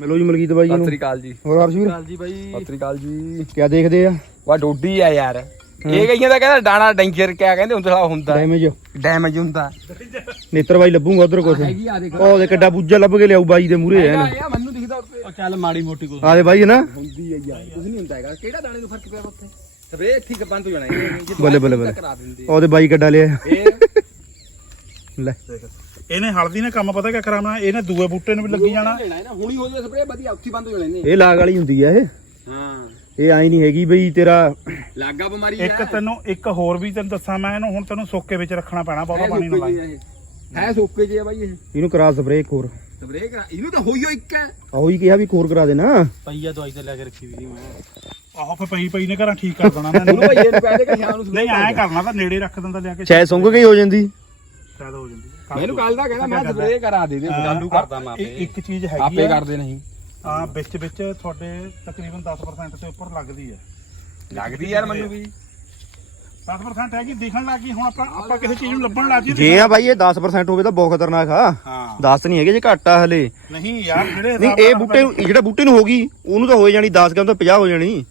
ਮਿਲੋ ਜੀ ਮਲਕੀਤ ਬਾਈ ਸਤਿ ਨੂੰ। ਸ੍ਰੀ ਅਕਾਲ ਜੀ। ਹੋਰ ਹਰਸ਼ਵੀਰ ਜੀ ਬਾਈ। ਸਤਿ ਸ੍ਰੀ ਅਕਾਲ ਜੀ। ਕੀ ਦੇਖਦੇ ਆ? ਵਾ ਡੋਡੀ ਆ ਯਾਰ। ਇਹ ਗਈਆਂ ਤਾਂ ਕਹਿੰਦਾ ਡਾਣਾ ਡੈਂਜਰ ਕਿਆ ਕਹਿੰਦੇ ਹੁੰਦਾ ਹੁੰਦਾ। ਡੈਮੇਜ ਡੈਮੇਜ ਹੁੰਦਾ। ਨੇਤਰ ਬਾਈ ਲੱਭੂਗਾ ਉਧਰ ਕੁਛ। ਹੈਗੀ ਆ ਦੇਖ। ਉਹ ਦੇ ਕਿੱਡਾ ਬੁੱਜਾ ਲੱਭ ਕੇ ਲਿਆਊ ਬਾਈ ਦੇ ਮੂਰੇ ਐ ਆ ਮੈਨੂੰ ਦਿਖਦਾ ਉੱਤੇ ਉਹ ਚੱਲ ਮਾੜੀ ਮੋਟੀ ਕੋ ਆ ਦੇ ਬਾਈ ਹੈ ਨਾ ਹੁੰਦੀ ਹੈ ਯਾਰ ਕੁਝ ਨਹੀਂ ਹੁੰਦਾ ਹੈਗਾ। ਕਿਹੜਾ ਦਾਣੇ ਤੋਂ ਫ਼ਰਕ ਪਿਆ ਉੱਥੇ? ਸਵੇ ਇੱਥੇ ਹੀ ਬੰਦ ਹੋ ਜਾਣਾ ਇਹ। ਜੇ ਬੱਲੇ, ਬੱਲੇ, ਬੱਲੇ। ਕਰਾ ਦਿੰਦੇ। ਉਹਦੇ ਬਾਈ ਕਿੱਡਾ ਲਿਆ। ਇਹ? ਲੈ। ਇਹਨੇ ਹਲਦੀ ਨੇ ਕੰਮ ਪਤਾ ਕਿਆ ਕਰਾਉਣਾ? ਇਹਨੇ ਦੂਏ ਬੂਟੇ ਨੂੰ ਵੀ ਲੱਗੀ ਜਾਣਾ। ਲੈਣਾ ਹੁਣੀ ਹੋ ਜਾਵੇ ਸਪਰੇ ਵਧੀਆ ਉੱਥੇ ਬੰਦ ਹੋ ਜਾਣੇ ਇਹ ਲਾਗ ਵਾਲੀ ਹੁੰਦੀ ਆ ਇਹ। ਹਾਂ। ਇਹ ਆਈ ਨਹੀਂ ਹੈਗੀ ਬਈ ਤੇਰਾ ਲਾਗਾ ਬਿਮਾਰੀ ਇੱਕ ਤੈਨੂੰ ਇੱਕ ਹੋਰ ਵੀ ਤੈਨੂੰ ਦੱਸਾਂ ਮੈਂ ਇਹਨੂੰ ਹੁਣ ਤੈਨੂੰ ਸੋਕੇ ਵਿੱਚ ਰੱਖਣਾ ਪੈਣਾ ਬਹੁਤਾ ਪਾਣੀ ਨਾ ਲਾਈ। ਹੈ ਸੋਕੇ ਜੇ ਆ ਬਾਈ ਇਹ। ਇਹਨੂੰ ਕਰਾ ਸਪਰੇ ਇੱਕ ਹੋਰ। ਸਪਰੇ ਕਰਾ ਇਹਨੂੰ ਤਾਂ ਹੋਈ ਹੋ ਇੱਕ ਹੈ। ਆਹੋ ਹੀ ਕਿਹਾ ਵੀ ਹੋਰ ਕਰਾ ਦੇਣਾ। ਪਈਆ ਦਵਾਈ ਤੇ ਲੈ ਕੇ ਰੱਖੀ ਵੀ ਮੈਂ। ਆਹੋ ਫੇ ਪਈ ਪਈ ਨੇ ਘਰਾਂ ਠੀਕ ਕਰ ਦੇਣਾ ਮੈਨੂੰ ਭਾਈ ਇਹਨੂੰ ਕਹਿ ਦੇ ਕਿ ਸ਼ਾਮ ਨੂੰ ਨਹੀਂ ਐਂ ਕਰਨਾ ਤਾਂ ਨੇੜੇ ਰੱਖ ਦਿੰਦਾ ਲਿਆ ਕੇ। ਸ਼ਾਇਦ ਸੁੰਘ ਗਈ ਹੋ ਜਾਂਦੀ। ਸ਼ਾਇਦ ਹੋ ਜਾਂਦੀ। ਮੈਨੂੰ ਕੱਲ ਦਾ ਕਹਿੰਦਾ ਮੈਂ ਸਪਰੇ ਕਰਾ ਦੇ ਦੇ ਚਾਲੂ ਕਰਦਾ ਮੈਂ ਇਹ- ਇੱਕ ਚੀਜ਼ ਹੈਗੀ ਆਪੇ ਕਰਦੇ ਨਹੀਂ। ਆ ਵਿੱਚ ਵਿੱਚ ਤੁਹਾਡੇ ਤਕਰੀਬਨ 10% ਤੇ ਉੱਪਰ ਲੱਗਦੀ ਹੈ ਲੱਗਦੀ ਯਾਰ ਮੈਨੂੰ ਵੀ। 10% ਹੈਗੀ ਦਿਖਣ ਲੱਗੀ ਹੁਣ ਆਪਾਂ ਆਪਾਂ ਕਿਸੇ ਚੀਜ਼ ਨੂੰ ਲੱਭਣ ਲੱਗ ਜੇ ਆ ਬਾਈ ਇਹ 10% ਹੋਵੇ ਤਾਂ ਬਹੁਤ ਖਤਰਨਾਕ ਆ। ਹਾਂ। 10 ਨਹੀਂ ਹੈਗੇ ਜੇ ਘੱਟ ਆ ਹਲੇ। ਨਹੀਂ ਯਾਰ ਜਿਹੜੇ ਨਹੀਂ ਇਹ ਬੂਟੇ ਨੂੰ ਜਿਹੜਾ ਬੂਟੇ ਨੂੰ ਹੋ ਗਈ ਉਹਨੂੰ ਤਾਂ ਹੋਏ ਜਾਣੀ 10 ਗਾਂ ਤਾਂ 50 ਹੋ ਜਾਣੀ।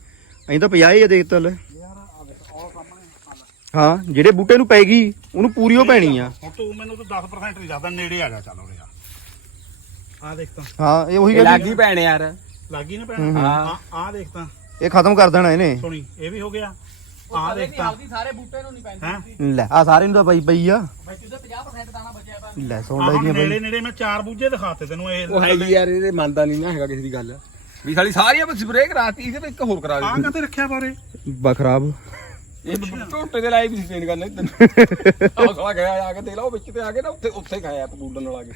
ਅਸੀਂ ਤਾਂ 50 ਹੀ ਆ ਦੇਖ ਤਲ ਹਾਂ ਜਿਹੜੇ ਬੂਟੇ ਨੂੰ ਪੈ ਗਈ ਉਹਨੂੰ ਪੂਰੀ ਉਹ ਪੈਣੀ ਆ। ਹੁਣ ਤੂੰ ਮੈਨੂੰ ਤਾਂ 10% ਨਹੀਂ ਜ਼ਿਆਦਾ ਨੇੜੇ ਆ ਜਾ ਚੱਲ ਉਰੇ ਆ। ਆ ਦੇਖ ਤਾਂ। ਹਾਂ ਇਹ ਉਹੀ ਇਹ ਗੱਲ ਲੱਗ ਹੀ ਪੈਣੇ ਯਾਰ। ਲੱਗੀ ਨਾ ਹੂੰ, ਪੈਣਾ ਹਾਂ। ਆ ਆ ਦੇਖ ਤਾਂ। ਇਹ ਖਤਮ ਕਰ ਦੇਣਾ ਇਹਨੇ। ਸੁਣੀ ਇਹ ਵੀ ਹੋ ਗਿਆ। ਆ ਦੇਖ ਤਾਂ। ਸਾਰੇ ਬੂਟੇ ਨੂੰ ਨਹੀਂ ਪੈਂਦੀ ਹੈ? ਲੈ ਆ ਸਾਰੇ ਨੂੰ ਤਾਂ ਪਈ ਪਈ ਆ। ਬਾਈ ਤੂੰ 50% ਦਾਣਾ ਬਚਿਆ ਤਾਂ ਲੈ ਸੁਣ ਆਹ ਲੈ ਜੀ ਨੇੜੇ ਨੇੜੇ ਮੈਂ ਚਾਰ ਬੂਝੇ ਦਿਖਾਤੇ ਤੈਨੂੰ ਇਹ ਉਹ ਹੈਗੀ ਯਾਰ ਇਹਦੇ ਮੰਨਦਾ ਨਹੀਂ ਨਾ ਹੈਗਾ ਕਿਸੇ ਦੀ ਗੱਲ। ਵੀ ਸਾਲੀ ਸਾਰੀਆਂ ਸਪਰੇ ਕਰਾਤੀ ਇਹਦੇ ਤੇ ਇੱਕ ਹੋਰ ਕਰਾ ਆ ਦੇ ਕਾਤੇ ਰੱਖਿਆ ਬਾਰੇ? ਬਾ ਖਰਾਬ। ਇਹ ਝੋਟੇ ਦੇ ਲਾਈ ਵੀ ਸੀ ਚੇਂਜ ਕਰਨੇ ਤੈਨੂੰ ਆਹ ਸਾਲਾ ਗਿਆ ਆ ਕੇ ਦੇਖ ਲਾ ਉਹ ਵਿੱਚ ਤੇ ਆ ਕੇ ਨਾ ਉੱਥੇ ਉੱਥੇ ਖਾਇਆ ਪਪੂਲਨ ਨਾਲ ਆ ਕੇ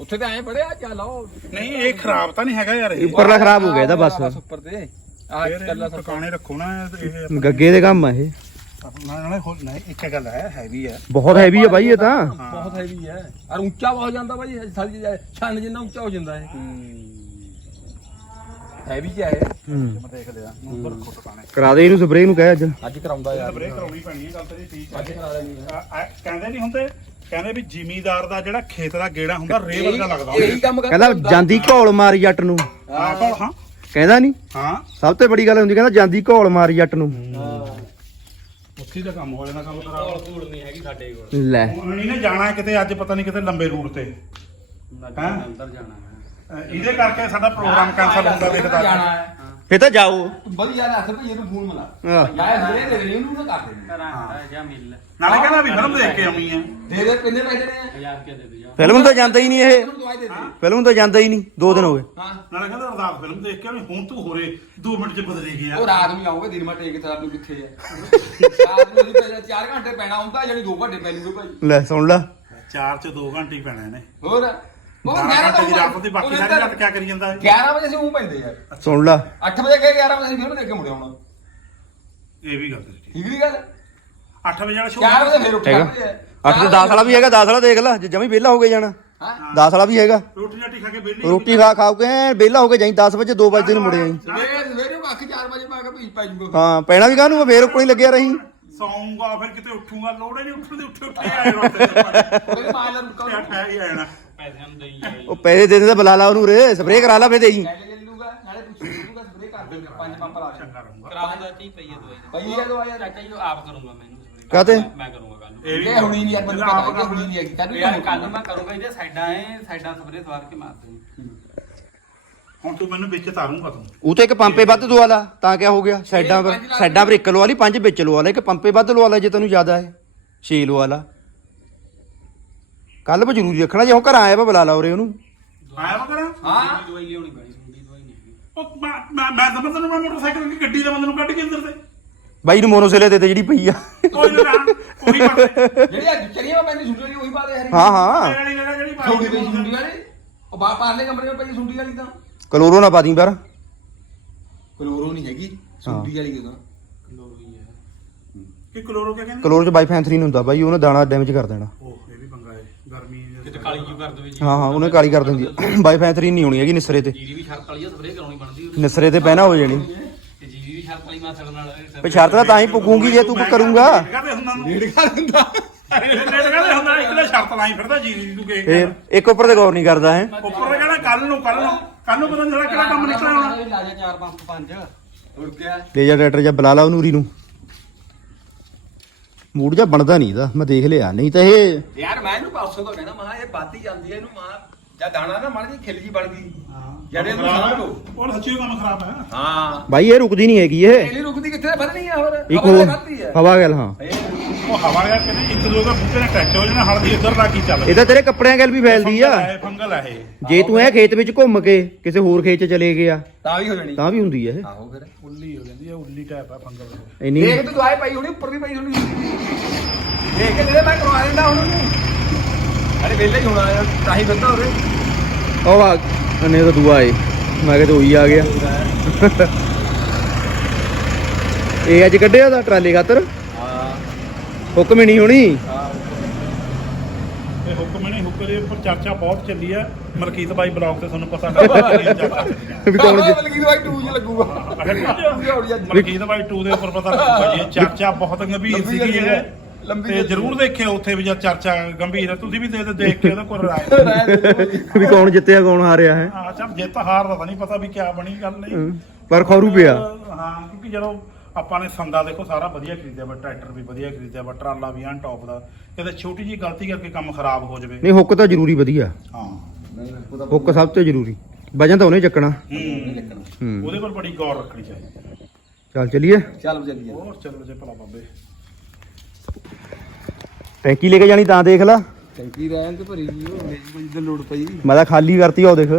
ਉੱਥੇ ਤੇ ਐਂ ਪੜਿਆ ਚੱਲ ਆਓ। ਨਹੀਂ ਇਹ ਖਰਾਬ ਤਾਂ ਨਹੀਂ ਹੈਗਾ ਯਾਰ ਇਹ। ਉੱਪਰਲਾ ਖਰਾਬ ਹੋ ਗਿਆ ਇਹਦਾ ਬਸ। ਉੱਪਰ ਤੇ। ਆਹ ਕੱਲਾ ਟਿਕਾਣੇ ਰੱਖੋ ਨਾ ਇਹ ਗੱਗੇ ਦੇ ਕੰਮ ਆ ਇਹ। ਨਾਲੇ ਹੋ- ਨਹੀਂ ਇੱਕ ਗੱਲ ਹੈ ਹੈਵੀ ਹੈ। ਬਹੁਤ ਹੈਵੀ ਆ ਬਾਈ ਇਹ ਤਾਂ। ਬਹੁਤ ਹੈਵੀ ਹੈ। ਔਰ ਉੱਚਾ ਬਹੁਤ ਜਾਂਦਾ ਬਾਈ ਸਾਲੀ ਛੰਨ ਜਿੰਨਾ ਉੱਚਾ ਹੋ ਜਾਂਦਾ ਹੈ। ਹੈਵੀ ਜਿਹਾ ਹੈ। ਹੂੰ ਮੈਂ ਦੇਖ ਲਿਆ ਉੱਪਰ ਰੱਖੋ ਟਿਕਾਣੇ ਕਰਾ ਦੇ ਇਹਨੂੰ ਸਪਰੇ ਨੂੰ ਕਹਿ ਅੱਜ। ਅੱਜ ਕਰਾਉਂਦਾ ਯਾਰ। ਬ੍ਰੇਕ ਕਰਾਉਣੀ ਪੈਣੀ ਹੈ ਗੱਲ ਤੇਰੀ ਠੀਕ ਹੈ ਅੱਜ ਕਰਾ ਆ- ਕਹਿੰਦੇ ਨਹੀਂ ਹੁੰਦੇ ਕਹਿੰਦੇ ਵੀ ਜ਼ਿਮੀਦਾਰ ਦਾ ਜਿਹੜਾ ਖੇਤ ਦਾ ਗੇੜਾ ਹੁੰਦਾ ਰੇ ਵਰਗਾ ਲੱਗਦਾ। ਇਹੀ ਕੰਮ ਕਰਦਾ ਕਹਿੰਦਾ ਜਾਂਦੀ ਘੋਲ ਮਾਰ ਜੱਟ ਨੂੰ। ਹਾਂ ਕੋਲ ਹਾਂ। ਕਹਿੰਦਾ ਨਹੀਂ ਹਾਂ। ਸਭ ਤੋਂ ਬੜੀ ਗੱਲ ਹੁੰਦੀ ਕਹਿੰਦਾ ਜਾਂਦੀ ਘੋਲ ਮਾਰ ਜੱਟ ਨੂੰ। ਉੱਥੇ ਦਾ ਕੰਮ ਹੋ ਜਾਣਾ ਕੰਮ ਤੇਰਾ ਧੂੜ ਨਹੀਂ ਹੈਗੀ ਸਾਡੇ ਕੋਲ। ਲੈ। ਹੁਣ ਨਹੀਂ ਨਾ ਜਾਣਾ ਕਿਤੇ ਅੱਜ ਪਤਾ ਨਹੀਂ ਕਿਤੇ ਲੰਬੇ ਰੂਟ ਤੇ। ਹੈਂ? ਅੰਦਰ ਜਾਣਾ। ਇਹਦੇ ਕਰਕੇ ਸਾਡਾ ਪ੍ਰੋਗਰਾਮ ਕੈਨਸਲ ਹੁੰਦਾ ਦੇਖਦਾ। ਜਾਣਾ ਹੈ। ਫੇ ਤਾਂ ਜਾਓ। ਵਧੀਆ ਲੱਖ ਭਈ ਇਹਨੂੰ ਫੋਨ ਮਿਲਾ। ਆਹ, ਯਾਰ ਸਵੇਰੇ ਦੇ ਦੇ ਉਹਨੂੰ ਨਾ ਕਰ ਦੇ ਕਰਾਂ ਹਾਂ। ਜਾਂ ਮਿਲ ਨਾਲੇ ਕਹਿੰਦਾ ਵੀ ਫਿਲਮ ਦੇਖ ਕੇ ਆਉਣੀ ਆ ਦੇ ਦੇ ਕਿੰਨੇ ਪੈਸੇ ਦੇਣੇ ਆ? 1000 ਰੁਪਏ ਦੇ ਦੇ ਜਾ ਫਿਲਮ ਤਾਂ ਜਾਂਦਾ ਹੀ ਨਹੀਂ ਇਹ। ਇਹਨੂੰ ਦਵਾਈ ਦੇ ਦੇ। ਫਿਲਮ ਤਾਂ ਜਾਂਦਾ ਹੀ ਨਹੀਂ ਦੋ ਦਿਨ ਹੋ ਗਏ। ਹਾਂ। ਨਾਲੇ ਕਹਿੰਦਾ ਅਰਦਾਸ ਫਿਲਮ ਦੇਖ ਕੇ ਆਉਣੀ ਹੁਣ ਤੂੰ ਹੋਰੇ 2 ਮਿੰਟ ਚ ਬਦਲੇ ਗਿਆ ਉਹ ਰਾਤ ਨੂੰ ਆਉਂਗੇ ਦਿਨ ਮਾ ਟੇਕ ਸਾਰ ਨੂੰ ਕਿੱਥੇ ਆ। ਰਾਤ ਨੂੰ ਅਸੀਂ ਪਹਿਲਾਂ 4 ਘੰਟੇ ਪੈਣਾ ਹੁੰਦਾ ਜਾਨੀ 2 ਘੰਟੇ ਪੈ ਲੂਗੇ ਭਾਈ। ਲੈ ਸੁਣ ਲੈ। 4 ਚ 2 ਘੰਟੇ ਹੀ ਪੈਣੇ ਨੇ। ਹੋਰ? ਉਹ 12 11 ਘੰਟੇ ਦੀ ਤਾਂ ਰਾਤ ਦੀ ਬਾਕੀ ਸਾਰੀ ਰਾਤ ਕਿਆ ਕਰੀ ਜਾਂਦਾ? ਹੈ 11 ਵਜੇ ਅਸੀਂ ਉਹ ਪੈਂਦੇ ਯਾਰ। ਸੁਣ ਲੈ। 8 ਵਜੇ ਗਏ 11 ਵਜੇ ਅਸੀਂ ਫਿਲਮ ਦੇਖ ਕੇ ਮੁੜੇ ਆਉਣਾ। ਇਹ ਵੀ ਗੱਲ ਤੇਰੀ ਠੀਕ ਠੀਕ ਨਹੀਂ ਗੱਲ? 8 ਵਜੇ ਵਾਲਾ 4 ਵਜੇ ਸ਼ੋਅ ਫਿਰ ਉੱਠ ਹੈਗਾ। ਜਾਂਦੇ ਆ। 8 ਤੇ 10 ਵਾਲਾ ਵੀ ਹੈਗਾ 10 ਵਾਲਾ ਦੇਖ ਲੈ ਜੇ ਜਮੀ ਵਿਹਲਾ ਹੋ ਕੇ ਜਾਣਾ। ਹਾਂ। 10 ਵਾਲਾ ਵੀ ਹੈਗਾ। ਰੋਟੀ ਰਾਟੀ ਖਾ ਕੇ ਵਿਹਲੇ ਰੋਟੀ ਖਾ ਖਾ ਕੇ ਐਨ ਵਿਹਲਾ ਹੋ ਕੇ ਜਾਈ 10 ਵਜੇ 2 ਵਜੇ ਨੂੰ ਮੁੜੇ ਆਈ। ਸਵੇਰੇ ਸਵੇਰੇ ਅੱਖ 4 ਵਜੇ ਪਾ ਕੇ ਭੀਜ ਪੈ ਜੂਗਾ ਹਾਂ ਪੈਣਾ ਵੀ ਕਾਹਨੂੰ ਆ, ਫੇਰ ਉੱਪਰ ਹੀ ਲੱਗਿਆ ਰਹੀ। ਸੌਂਗਾ ਫਿਰ ਕਿਤੇ ਉੱਠੂਗਾ ਲੋੜ ਨਹੀਂ ਉੱਠਣ ਦੇ ਉੱਠੇ ਉੱਠੇ ਆਏ ਰੋਤੇ ਉਹਦੇ ਮਾਲ ਦਾ ਰੁਕਾ। ਤੇ ਠਹਿ ਹੀ ਆਣਾ ਪੈਸਿਆਂ ਨੂੰ ਦੇਈ ਜਾਈ ਉਹ ਪੈਸੇ ਦੇ ਦਿੰਦਾ ਬੁਲਾ ਲਾ ਉਹਨੂੰ ਰੇ ਸਪਰੇ ਕਰਾ ਲਾ ਫੇਰ ਦੇਈ। ਲੈ ਲੈ ਲੂਗਾ ਨਾਲੇ ਪੁੱਛ ਲੂਗਾ ਸਪਰੇ ਕਰ ਦੇ ਪੰਜ ਪੰਪ ਲਾ ਦੇ ਚੰਗਾ ਰਹੂੰਗਾ। ਕਰਾਉਂਦਾ ਤੀ ਪਈ ਹੈ ਦਵਾਈ ਪਈ ਆ ਦਵਾਈ ਯਾਰ। ਚਾਚਾ ਜੀ ਉਹ ਆਪ ਕਰੂੰਗਾ ਮੈਨੂੰ ਸਵੇਰੇ। ਕਾਹਤੇ? ਮੈਂ ਕਰੂੰਗਾ ਕੱਲ ਨੂੰ। ਇਹ ਵੀ ਇਹ ਹੁਣੀ ਨਹੀਂ ਯਾਰ ਮੈਨੂੰ ਪਤਾ ਕਿ ਹੁਣੀ ਨਹੀਂ ਹੈਗੀ ਕੱਲ ਯਾਰ ਕੱਲ ਨੂੰ ਮੈਂ ਕਰੂੰਗਾ ਇਹਦੇ ਸਾਈਡਾਂ ਐ ਸਾਈਡਾਂ ਸਪਰੇ ਸਵਾਰ ਕੇ ਮਾਰ ਦੇਣੀ। ਹੁਣ ਤੂੰ ਮੈਨੂੰ ਵਿੱਚ ਤਾਰੂੰਗਾ ਤੂੰ। ਉਹ ਤੇ ਇੱਕ ਪੰਪੇ ਵੱਧ ਲਵਾ ਲਾ ਤਾਂ ਕਿਆ ਹੋ ਗਿਆ? ਸਾਈਡਾਂ ਪਰ ਸਾਈਡਾਂ ਪਰ ਇੱਕ ਲਵਾ ਲਈ ਪੰਜ ਵਿੱਚ ਲਵਾ ਲੈ। ਇੱਕ ਪੰਪੇ ਵੱਧ ਲਵਾ ਲੈ ਜੇ ਤੈਨੂੰ ਜ਼ਿਆਦਾ ਹੈ 6 ਲਵਾ ਲਾ। ਕੱਲ ਬ ਜ਼ਰੂਰੀ ਰੱਖਣਾ ਜੇ ਉਹ ਘਰ ਆਇਆ ਵਾ ਬੁਲਾ ਲਾ ਉਰੇ ਉਹਨੂੰ। ਆਇਆ ਵਾ ਕਰਾਂ ਹਾਂ। ਦਵਾਈ ਲਿਆਉਣੀ ਪੈਣੀ ਸੁਣਦੀ ਦਵਾਈ ਨਹੀਂ ਉਹ ਮੈਂ ਮੈਂ ਮੈਂ ਤਾਂ ਮਤਲਬ ਮੈਂ ਮੋਟਰਸਾਈਕਲ ਦੀ ਗੱਡੀ ਦਾ ਬੰਦੇ ਨੂੰ ਕੱਢ ਕੇ ਅੰਦਰ ਤੇ। ਬਾਈ ਨੂੰ ਮੋਨੋਸੇਲੇ ਦੇ ਤੇ ਜਿਹੜੀ ਪਈ ਆ। ਕੋਈ ਨਾ ਉਹੀ ਦੇ ਜਿਹੜੀ ਅੱਜ ਚੜੀਆਂ ਪੈਂਦੀ ਸੁੰਡੀ ਵਾਲੀ ਉਹੀ ਪਾ ਦੇ ਹਰੀ। ਹਾਂ ਹਾਂ। ਵਾਲੀ ਜਗ੍ਹਾ ਜਿਹੜੀ ਪਈ ਵਾਲੀ। ਉਹ ਬਾ ਪਾਰਲੇ ਕਮਰੇ ਵਿੱਚ ਪਈ ਸੁੰਡੀ ਵਾਲੀ ਤਾਂ। ਕਲੋਰੋ ਨਾ ਪਾ ਦੀ ਬਾਰ ਕਲੋਰੋ ਨਹੀਂ ਹੈਗੀ ਸੁੰਡੀ ਵਾਲੀ ਕਿਉਂ ਲੋਈ ਹੈ ਕਿ ਕਲੋਰੋ ਕਿਆ ਕਹਿੰਦੇ? ਕਲੋਰੋ ਚ ਬਾਈਫੈਂਥਰੀਨ ਹੁੰਦਾ ਬਾਈ ਉਹਨੇ ਦਾਣਾ ਡੈਮੇਜ ਕਰ ਦੇਣਾ। ਵੀ ਗਰਮੀ ਦੇ ਕਿਤੇ ਕਾਲੀ ਜੂ ਕਰ ਦੇਵੇ ਜੀ? ਹਾਂ ਹਾਂ ਉਹਨੇ ਕਾਲੀ ਕਰ ਦਿੰਦੀ ਆ। ਬਾਈਫੈਂਥਰੀਨ ਨਹੀਂ ਹੋਣੀ ਹੈਗੀ ਨਿਸਰੇ ਤੇ। ਜੀਰੀ ਵੀ ਸ਼ਰਤ ਵਾਲੀ ਆ ਸਪਰੇ ਕਰਾਉਣੀ ਬਣਦੀ ਉਹਦੀ। ਨਿਸਰੇ ਤੇ ਪਹਿਨਾ ਹੋ ਜਾਣੀ। ਤੇ ਜੀਰੀ ਵੀ ਸ਼ਰਤ ਵਾਲੀ ਮਾਸੜ ਨਾਲ ਤੇ ਸ਼ਰਤ ਤਾਂ ਤਾਂ ਹੀ ਪੁੱਗੂਗੀ ਜੇ ਤੂੰ ਕਰੂੰਗਾ। ਕਹਦੇ ਹੁੰਦਾ ਨੂੰ ਡੇਢ ਕਰ ਦਿੰਦਾ ਰੇਟ ਕਹਦੇ ਹੁੰਦਾ ਇੱਕ ਤਾਂ ਸ਼ਰਤ ਲਾਈ ਫਿਰਦਾ ਜੀਰੀ ਦੀ ਤੂੰ ਕੇ ਫੇਰ ਇੱਕ ਉੱਪਰ ਤੇ ਗੌਰ ਨਹੀਂ ਕਰਦਾ ਹੈ। ਉੱਪਰ ਦਾ ਕਹਿੰਦਾ ਕੱਲ ਨੂੰ ਕੱਲ ਨੂੰ। ਕੱਲ ਨੂੰ ਪਤਾ ਨਹੀਂ ਸਾਡਾ ਕਿਹੜਾ ਕੰਮ ਨਿਕਲਿਆ ਹੋਣਾ। ਲਾ ਜਾ 4 5 5 ਉੜ ਗਿਆ ਲੈ ਜਾ ਟਰੈਕਟਰ ਜਾਂ ਬੁਲਾ ਲਾ ਉਹ ਨੂਰੀ ਨੂੰ। ਮੂਡ ਜਾਂ ਬਣਦਾ ਨਹੀਂ ਇਹਦਾ, ਮੈਂ ਦੇਖ ਲਿਆ। ਨਹੀਂ ਤਾਂ ਇਹ ਯਾਰ ਮੈਂ ਇਹਨੂੰ ਪਾਸੋਂ ਤੋਂ ਕਹਿੰਦਾ ਮਹਾ ਇਹ ਬਾਤੀ ਜਾਂਦੀ ਹੈ ਇਹਨੂੰ ਮਹਾ ਜਾਂ ਦਾਣਾ ਨਾ ਮੜ ਜੀ ਖਿਲ ਜੀ ਬਣ ਗਈ। ਜਿਹੜੇ ਨੂੰ ਖਰਾਬ ਹੈ। ਉਹ ਸੱਚੀ ਕੰਮ ਖਰਾਬ ਹੈ। ਹਾਂ। ਬਾਈ ਇਹ ਰੁਕਦੀ ਨਹੀਂ ਹੈਗੀ ਇਹ। ਇਹਲੀ ਰੁਕਦੀ ਕਿੱਥੇ ਵਧਣੀ ਆ ਹੋਰ। ਇੱਕ ਹਵਾ ਹੋਰ। ਹਵਾ ਗੱਲ ਹਾਂ। ਇਹ ਉਹ ਹਵਾ ਯਾਰ ਕਹਿੰਦੇ ਇੱਕ ਦੋ ਦਾ ਬੂਟੇ ਨਾਲ ਟੱਚ ਹੋ ਜਾਣਾ ਹਲਦੀ ਇੱਧਰ ਲਾ ਕੀ ਚੱਲ। ਇਹ ਤਾਂ ਤੇਰੇ ਕੱਪੜਿਆਂ ਗੱਲ ਵੀ ਫੈਲਦੀ ਆ। ਇਹ ਫੰਗਲ ਹੈ ਇਹ ਜੇ ਤੂੰ ਇਹ ਖੇਤ ਵਿੱਚ ਘੁੰਮ ਕੇ ਕਿਸੇ ਹੋਰ ਖੇਤ 'ਚ ਚਲੇ ਗਿਆ ਤਾਂ ਵੀ ਹੋ ਜਾਣੀ। ਤਾਂ ਵੀ ਹੁੰਦੀ ਹੈ ਆਹੋ ਫਿਰ। ਉੱਲੀ ਹੋ ਜਾਂਦੀ ਹੈ ਉੱਲੀ ਟਾਈਪ ਹੈ ਫੰਗਲ ਇਹ ਇੰਨੀ ਦੇਖ ਤੂੰ ਦੁਆਏ ਪਾਈ ਹੋਣੀ ਉੱਪਰ ਵੀ ਪਈ ਹੋਣੀ। ਦੇਖ ਕੇ ਜਿਹੜੇ ਮੈਂ ਕਰਵਾ ਦਿੰਦਾ ਹੁਣ ਉਹਨੂੰ। ਅਰੇ ਵੇਲੇ ਹੀ ਹੋਣਾ ਯਾਰ ਤਾਂ ਹੀ ਬੰਦਾ ਹੋਵੇ ਉਹ ਆ ਅਨੇ ਤਾਂ ਦੂਆ ਏ। ਮੈਂ ਕਿਹਾ ਤੇ ਉਹੀ ਆ ਗਿਆ। ਇਹ ਅੱਜ ਕੱਢਿਆ ਦਾ ਟਰਾਲੇ ਖਾਤਰ? ਹਾਂ। ਹੁਕਮ ਹੀ ਨਹੀਂ ਹੋਣੀ। ਹਾਂ ਇਹ ਹੁਕਮ ਨਹੀਂ ਹੁਕਮ ਦੇ ਉੱਪਰ ਚਰਚਾ ਬਹੁਤ ਚੱਲੀ ਹੈ ਮਲਕੀਤ ਬਾਈ ਬਲੌਗ ਤੇ ਤੁਹਾਨੂੰ ਪਤਾ ਲੱਗਾ ਵੀ ਕੌਣ ਜਿ- ਬਲਕੀ ਦਵਾਈ 2 ਚ ਲੱਗੂਗਾ। ਮਲਕੀਤ ਬਾਈ 2 ਦੇ ਉੱਪਰ ਪਤਾ ਲੱਗਾ ਜੀ। ਇਹ ਚਰਚਾ ਬਹੁਤ ਗੰਭੀਰ ਸੀਗੀ। ਇਹ। ਲੰਬੀ ਤੇ ਜਰੂਰ ਦੇਖਿਓ ਉੱਥੇ ਵੀ ਜਦ ਚਰਚਾ ਗੰਭੀਰ ਹੈ ਤੁਸੀਂ ਵੀ ਦੇ ਦੇ ਦੇਖ ਕੇ ਉਹਦਾ ਕੋਈ ਰਾਏ ਵੀ ਕੌਣ ਜਿੱਤਿਆ ਕੌਣ ਹਾਰਿਆ ਹੈ। ਹਾਂ ਚੱਲ ਜਿੱਤ ਹਾਰ ਦਾ ਤਾਂ ਨਹੀਂ ਪਤਾ ਵੀ ਕਿਆ ਬਣੀ ਗੱਲ ਨਹੀਂ। ਪਰ ਖੌਰੂ ਪਿਆ। ਹਾਂ ਕਿਉਂਕਿ ਜਦੋਂ ਆਪਾਂ ਨੇ ਸੰਦਾ ਦੇਖੋ ਸਾਰਾ ਵਧੀਆ ਖਰੀਦਿਆ ਵਾ ਟਰੈਕਟਰ ਵੀ ਵਧੀਆ ਖਰੀਦਿਆ ਵਾ ਟਰਾਲਾ ਵੀ ਐਨ ਟੌਪ ਦਾ। ਕਿਤੇ ਛੋਟੀ ਜੀ ਗਲਤੀ ਕਰਕੇ ਕੰਮ ਖਰਾਬ ਹੋ ਜਾਵੇ। ਨਹੀਂ ਹੁੱਕ ਤਾਂ ਜ਼ਰੂਰੀ ਵਧੀਆ। ਹਾਂ। ਹੁੱਕ ਸਭ ਤੋਂ ਜ਼ਰੂਰੀ। ਵਜਨ ਤਾਂ ਉਹਨੇ ਚੱਕਣਾ। ਹੂੰ ਹੂੰ। ਉਹਦੇ ਪਰ ਬੜੀ ਗੌਰ ਰੱਖਣੀ ਚਾਹੀਦੀ ਚੱਲ ਚਲੀਏ। ਚੱਲ ਚੱਲੀਏ। ਹੋਰ ਚਲੋ ਜੇ ਭਲਾ ਬਾਬੇ। ਟੈਂਕੀ ਲੈ ਕੇ ਜਾਣੀ ਤਾਂ ਦੇਖ ਲਾ। ਟੈਂਕੀ ਰਹਿਣ ਤੇ ਭਰੀ ਜੀ ਉਹ ਮੇਰੀ ਕੋਈ ਜਿੱਦ ਲੋੜ ਪਈ। ਮੈਂ ਤਾਂ ਖਾਲੀ ਕਰਤੀ ਆ ਉਹ ਦੇਖ।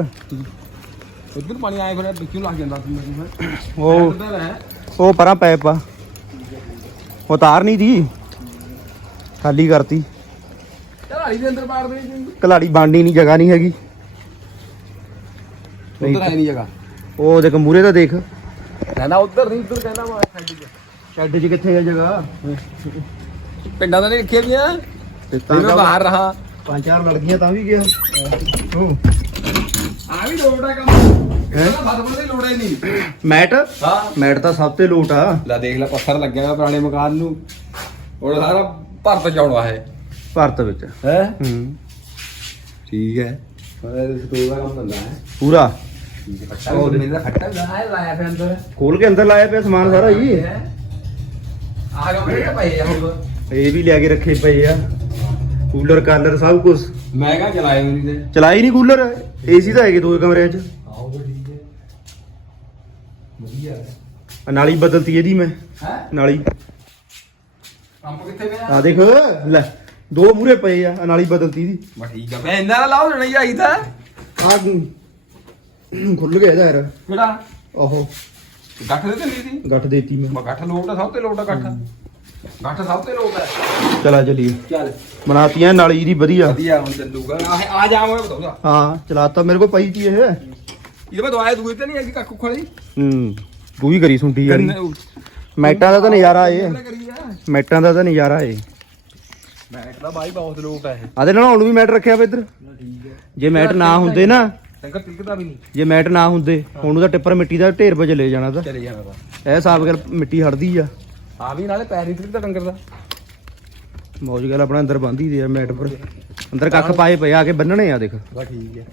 ਉਧਰ ਪਾਣੀ ਆਏ ਫਿਰ ਵਿੱਚੋਂ ਲੱਗ ਜਾਂਦਾ ਸੀ ਮੈਨੂੰ ਫਿਰ ਉਹ ਹੈ। ਉਹ ਪਰਾਂ ਪੈਪ ਆ। ਉਹ ਤਾਰ ਨਹੀਂ ਦੀ। ਖਾਲੀ ਕਰਤੀ। ਝਾੜੀ ਦੇ ਅੰਦਰ ਮਾਰ ਦੇ ਜੀ ਕਲਾੜੀ ਬਾਂਡੀ ਨਹੀਂ ਜਗ੍ਹਾ ਨਹੀਂ ਹੈਗੀ। ਉਧਰ ਹੈ ਨਹੀਂ ਜਗ੍ਹਾ। ਉਹ ਦੇਖ ਮੂਰੇ ਤਾਂ ਦੇਖ। ਕਹਿੰਦਾ ਉਧਰ ਨਹੀਂ ਉਧਰ ਕਹਿੰਦਾ ਮੈਂ ਛੱਡ ਗਿਆ ਸ਼ੈੱਡ 'ਚ ਕਿੱਥੇ ਹੈ ਜਗ੍ਹਾ? ਪਿੰਡਾਂ ਦਾ ਨਹੀਂ ਰੱਖਿਆ ਗਿਆ। ਤੇ ਤਾਂ ਮੈਂ ਬਾਹਰ ਰਹਾ। ਪੰਜ ਚਾਰ ਲੜਕੀਆਂ ਤਾਂ ਵੀ ਗਿਆ। ਉਹ ਆ ਵੀ ਲੋੜ ਹੈ? ਕੰਮ ਫਤਵਾ ਦੀ ਲੋੜ ਹੀ ਨਹੀਂ। ਮੈਟ? ਹਾਂ। ਮੈਟ ਤਾਂ ਸਭ ਤੇ ਲੋਟ ਆ। ਲੈ ਦੇਖ ਲੈ ਪੱਥਰ ਲੱਗਿਆ ਹੋਇਆ ਪੁਰਾਣੇ ਮਕਾਨ ਨੂੰ। ਉਹ ਸਾਰਾ ਭਰਤ ਚਾਉਣਾ ਹੈ। ਭਾਰਤ ਵਿੱਚ। ਹੈ? ਹੂੰ। ਠੀਕ ਹੈ। ਪਰ ਸਟੋਰ ਦਾ ਕੰਮ ਬੰਦਾ ਹੈ। ਪੂਰਾ? ਉਹ ਮੇਰਾ ਦਾ ਹੈ ਲਾਇਆ ਪਿਆ ਅੰਦਰ। ਖੋਲ ਕੇ ਅੰਦਰ ਲਾਇਆ ਪਿਆ ਸਮਾਨ ਸਾਰਾ ਜੀ ਆ ਗਾ ਮੇਰੇ ਆ ਹੁਣ। ਇਹ ਵੀ ਲਿਆ ਕੇ ਰੱਖੇ ਪਏ ਆ। ਕੂਲਰ ਕਾਲਰ ਸਭ ਕੁਝ ਮੈਂ ਕਹਾਂ ਚਲਾਏ ਨਹੀਂ ਤੇ। ਚਲਾਈ ਨਹੀਂ ਕੂਲਰ? ਏਸੀ ਤਾਂ ਹੈਗੇ ਦੋ ਕਮਰਿਆਂ 'ਚ। ਆਓ ਠੀਕ ਹੈ। ਵਧੀਆ। ਆ ਨਾਲੀ ਬਦਲਤੀ ਇਹਦੀ ਮੈਂ। ਹੈ? ਨਾਲੀ। ਕੰਮ ਕਿੱਥੇ ਪਿਆ? ਆ ਦੇਖ ਲੈ ਦੋ ਮੂਰੇ ਪਏ ਆ ਆ ਨਾਲੀ ਬਦਲਤੀ ਦੀ ਬਾ ਠੀਕ ਹੈ ਮੈਂ ਇੰਨਾ ਲਾਉ ਨਹੀਂ ਆਈ ਤਾਂ। ਆ ਖੁੱਲ ਗਿਆ ਇਹਦਾ ਯਾਰ। ਕਿਹੜਾ? ਓਹੋ ਗੱਠ ਦੇ ਤੇ ਨਹੀਂ ਸੀ? ਗੱਠ ਦੇਤੀ ਮੈਂ। ਮੈਂ ਗੱਠ ਲੋਟ ਆ ਸਭ ਤੇ ਲੋਟ ਆ ਗੱਠ। ਗੱਠ ਸਭ ਤੇ ਲੋਟ ਹੈ ਚਲਾ ਚਲੀਏ। ਚੱਲ। ਬਣਾਤੀਆਂ ਨਾਲੀ ਦੀ ਵਧੀਆ। ਵਧੀਆ ਹੁਣ ਚੱਲੂਗਾ। ਆ ਆ ਜਾ ਮੈਂ ਬਤਾਉਂਦਾ। ਹਾਂ ਚਲਾਤਾ ਮੇਰੇ ਕੋਲ ਪਈ ਤੀ ਇਹ। ਇਹਦੇ ਮੈਂ ਦਵਾਈ ਦੂਈ ਤੇ ਨਹੀਂ ਹੈਗੀ ਕੱਖ ਖੋਲੀ ਹੂੰ ਵੀ ਕਰੀ ਸੁੰਡੀ ਯਾਰੀ ਮੈਟਾਂ ਦਾ ਤਾਂ ਨਜ਼ਾਰਾ ਏ ਮੈਟਾਂ ਦਾ ਤਾਂ ਨਜ਼ਾਰਾ ਏ ਮੈਂ ਕਹਿੰਦਾ ਬਾਈ ਬਹੁਤ ਲੋਟ ਹੈ ਆਦੇ ਨਾਲ ਹੁਣ ਵੀ ਮੈਟ ਰੱਖਿਆ ਵਾ ਇੱਧਰ। ਜੇ ਮੈਟ ਨਾ ਹੁੰਦੇ ਨਾ ਟੰਕਰ ਤਿਲਕਦਾ ਵੀ ਨਹੀਂ। ਜੇ ਮੈਟ ਨਾ ਹੁੰਦੇ ਹੁਣ ਉਹਦਾ ਟਿੱਪਰ ਮਿੱਟੀ ਦਾ ਢੇਰ ਵਜੇ ਲੈ ਜਾਣਾ ਤਾਂ। ਚਲੇ ਜਾਣਾ ਤਾਂ। ਇਹ ਹਿਸਾਬ ਕਰ ਮਿੱਟੀ ਹੜਦੀ ਆ। ਆ ਵੀ ਨਾਲੇ ਪੈਰ ਨਹੀਂ ਤਿਲਕਦਾ ਟੰਕਰ ਦਾ। ਮੌਜ ਗੱਲ ਆਪਣਾ ਅੰਦਰ ਬੰਦੀ ਦੇ ਆ ਮੈਟ ਪਰ ਅੰਦਰ ਕੱਖ ਪਾਏ ਪਏ ਆ ਕੇ ਬੰਨਣੇ ਆ ਦੇਖ। ਬਾ ਠੀਕ ਹੈ।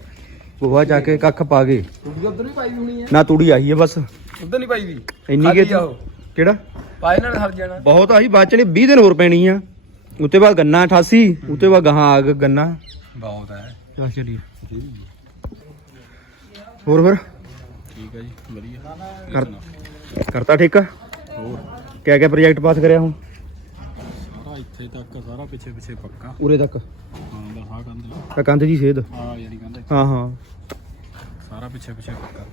ਗੋਹਾ ਜਾ ਕੇ ਕੱਖ ਪਾ ਗਏ। ਤੂੜੀ ਉਧਰ ਵੀ ਪਾਈ ਹੋਣੀ ਹੈ। ਨਾ ਤੂੜੀ ਆਈ ਹੈ ਬਸ। ਉਧਰ ਨਹੀਂ ਪਾਈ ਵੀ। ਇੰਨੀ ਕਿ ਆ। ਕਿਹੜਾ? ਪਾਏ ਨਾਲ ਹਰ ਜਾਣਾ। ਬਹੁਤ ਆਹੀ ਬਾਚਣੇ 20 ਦਿਨ ਹੋਰ ਪੈਣੀ ਆ। ਉਤੇ ਬਾਅਦ ਗੰਨਾ 88 ਉਤੇ ਬਾਅਦ ਗਾਹਾਂ ਆ ਗ- ਗੰਨਾ। ਬਹੁਤ ਹੈ। ਚਲ ਚਲੀਏ। ਹੋਰ ਫਿਰ? ਠੀਕ ਹੈ ਜੀ ਵਧੀਆ। ਕਰ ਕਰਤਾ ਠੇਕਾ ਹੋਰ। ਕਿਆ ਕਿਆ ਪ੍ਰੋਜੈਕਟ ਪਾਸ ਕਰਿਆ ਹੁਣ? ਸਾਰਾ ਇੱਥੇ ਤੱਕ ਸਾਰਾ ਪਿੱਛੇ ਪਿੱਛੇ ਪੱਕਾ। ਉਰੇ ਤੱਕ? ਹਾਂ ਦਾ ਹਾਂ ਕੰਦ ਤਾਂ ਕੰਧ ਦੀ ਸੇਧ। ਹਾਂ ਯਾਰੀ ਕੰਦ ਹਾਂ। ਹਾਂ ਸਾਰਾ ਪਿੱਛੇ ਪਿੱਛੇ ਪੱਕਾ।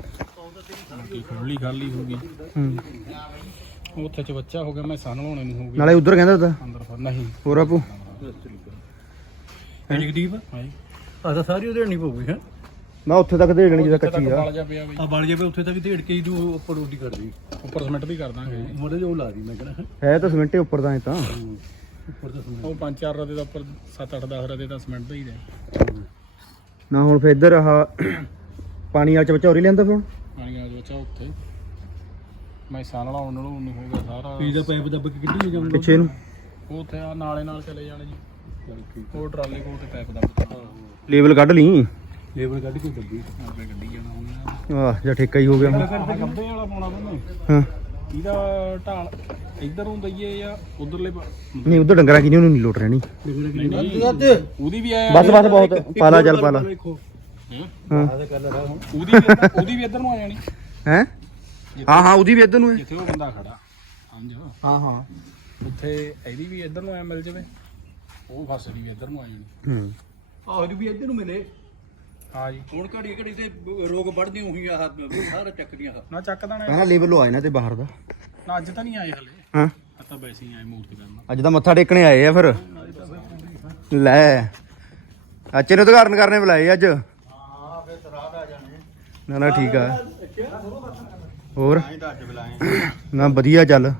ਬਾਕੀ ਖੁੱਲੀ ਖਾਲੀ ਹੋ ਗਈ। ਹੂੰ। ਉੱਥੇ ਚ ਬੱਚਾ ਹੋ ਗਿਆ ਮੈਂ ਸਾਨ ਲਾਉਣੇ ਨੂੰ ਹੋ ਗਈ ਨਾਲੇ ਉਧਰ ਕਹਿੰਦਾ ਤਾਂ। ਅੰਦਰ ਫਿਰ ਨਹੀਂ। ਹੋਰ ਆਪੂ? ਜਗਦੀਪ? ਹਾਂ ਆ ਤਾਂ ਸਾਰੀ ਉਧੇੜਨੀ ਪਊਗੀ ਹੈ। ਨਾ ਉੱਥੇ ਤੱਕ ਦੇਣੀ ਜਿਹਦਾ ਕੱਚੀ ਆ। ਬਲ ਜਾ ਪਿਆ ਬਈ। ਆ ਬਣ ਜਾਵੇ ਉੱਥੇ ਤੱਕ ਢੇੜ ਕੇ ਹੀ ਤੂੰ ਉੱਪਰ ਉੱਡੀ ਕਰ ਦੀ ਉੱਪਰ ਸਿਮੈਂਟ ਵੀ ਕਰ ਦਾਂਗੇ ਮੋੜੇ ਜੋ ਲਾ ਦੀ ਮੈਂ ਕਹਿੰਦਾ ਹੈ ਤਾਂ ਸਿਮੈਂਟੇ ਉੱਪਰ ਤਾਂ ਇਹ ਤਾਂ। ਉੱਪਰ ਤਾਂ ਉਹ 5-4 ਰਦੇ ਦਾ ਉੱਪਰ 7-8 10 ਰਦੇ ਦਾ ਸਿਮੈਂਟ ਦਾ ਹੀ ਰਿਹਾ। ਨਾ ਹੁਣ ਫੇਰ ਇੱਧਰ ਆਹ ਪਾਣੀ ਵਾਲ ਚ ਬੱਚਾ ਹੋਰ ਹੀ ਲੈਂਦਾ ਫਿਰ ਹੁਣ? ਪਾਣੀ ਆ ਬੱਚਾ ਉੱਥੇ। ਮੈਂ ਸਾਨ ਲਾਉਣ ਨੂੰ ਨਹੀਂ ਹੋ ਗਿਆ ਸਾਰਾ। ਪੀ ਦਾ ਪੈਪ ਦੱਬ ਕੇ ਕਿੱਡੀ ਜਾਊਂਗਾ? ਪਿੱਛੇ ਨੂੰ। ਉਹ ਉੱਥੇ ਆ ਨਾਲੇ ਨਾਲ ਚਲੇ ਜਾਣੇ ਜੀ। ਉਹ ਟਰਾਲੇ ਕੋਲ ਤੇ ਪੈਪ ਦਾ ਬਤਾ ਲੇਬਲ ਕੱਢ ਲਈ। ਲੇਬਰ ਕੱਢ ਕੇ ਦੱਬੀ। ਆਪੇ ਗੱਡੀ ਜਾਣਾ ਹੁਣ ਆਹ ਜਾਂ ਠੇਕਾ ਹੀ ਹੋ ਗਿਆ। ਹੁਣ ਤੇ ਗੱਬੇ ਵਾਲਾ ਪਾਉਣਾ ਬੰਨੇ ਹਾਂ। ਇਹਦਾ ਢਾਲ ਇੱਧਰ ਨੂੰ ਦਈਏ ਜਾਂ ਉਧਰਲੇ ਨਹੀਂ ਉਧਰ ਡੰਗਰਾਂ ਕੀ ਨਹੀਂ ਉਹਨੂੰ ਨਹੀਂ ਲੋਟ ਰਹਿਣੀ। ਉਹਦੀ ਵੀ ਆਇਆ ਬਸ ਬਸ ਬਹੁਤ। ਪਾਲਾ ਚੱਲ ਪਾਲਾ। ਹਾਂ? ਉਹਦੀ ਵੀ ਇੱਧਰ- ਉਹਦੀ ਵੀ ਇੱਧਰ ਨੂੰ ਆ ਜਾਣੀ। ਹੈ? ਹਾਂ ਹਾਂ ਉਹਦੀ ਵੀ ਇੱਧਰ ਨੂੰ ਹੈ। ਜਿੱਥੇ ਉਹ ਬੰਦਾ ਖੜਾ। ਸਮਝ। ਹਾਂ ਹਾਂ। ਉੱਥੇ ਇਹਦੀ ਵੀ ਇੱਧਰ ਨੂੰ ਐ ਮਿਲ ਜਾਵੇ। ਉਹ ਫਸਲੀ ਵੀ ਇੱਧਰ ਨੂੰ ਆ ਜਾਣੀ। ਹੂੰ। ਆਹ ਵੀ ਇੱਧਰ ਨੂੰ ਮਿਲੇ। ਹਾਂ ਜੀ। ਹੁਣ ਘੜੀ ਘੜੀ ਤੇ ਰੋਗ ਵੱਢਦੀ ਉਹੀ ਆ ਸਾਰਾ ਚੱਕਦੀਆਂ ਆ ਨਾ ਚੱਕ ਦੇਣਾ ਕਹਿੰਦਾ ਲੇਬਲ ਲੋ ਆਏ ਨਾ ਤੇ ਬਾਹਰ ਦਾ। ਨਾ ਅੱਜ ਤਾਂ ਨਹੀਂ ਆਏ ਹਲੇ। ਹਾਂ। ਆ ਤਾਂ ਵੈਸੇ ਹੀ ਆਏ ਮੂਰਤੀ ਕਰਨ। ਅੱਜ ਤਾਂ ਮੱਥਾ ਟੇਕਣੇ ਆਏ ਆ ਫਿਰ। ਲੈ। ਅੱਛੇ ਨੂੰ ਉਦਘਾਟਨ ਕਰਨੇ ਬੁਲਾਏ ਅੱਜ। ਹਾਂ ਫਿਰ ਸਰਾਧ ਆ ਜਾਣੇ। ਨਾ ਨਾ ਠੀਕ ਆ। ਹੋਰ? ਨਾ ਵਧੀਆ ਚੱਲ।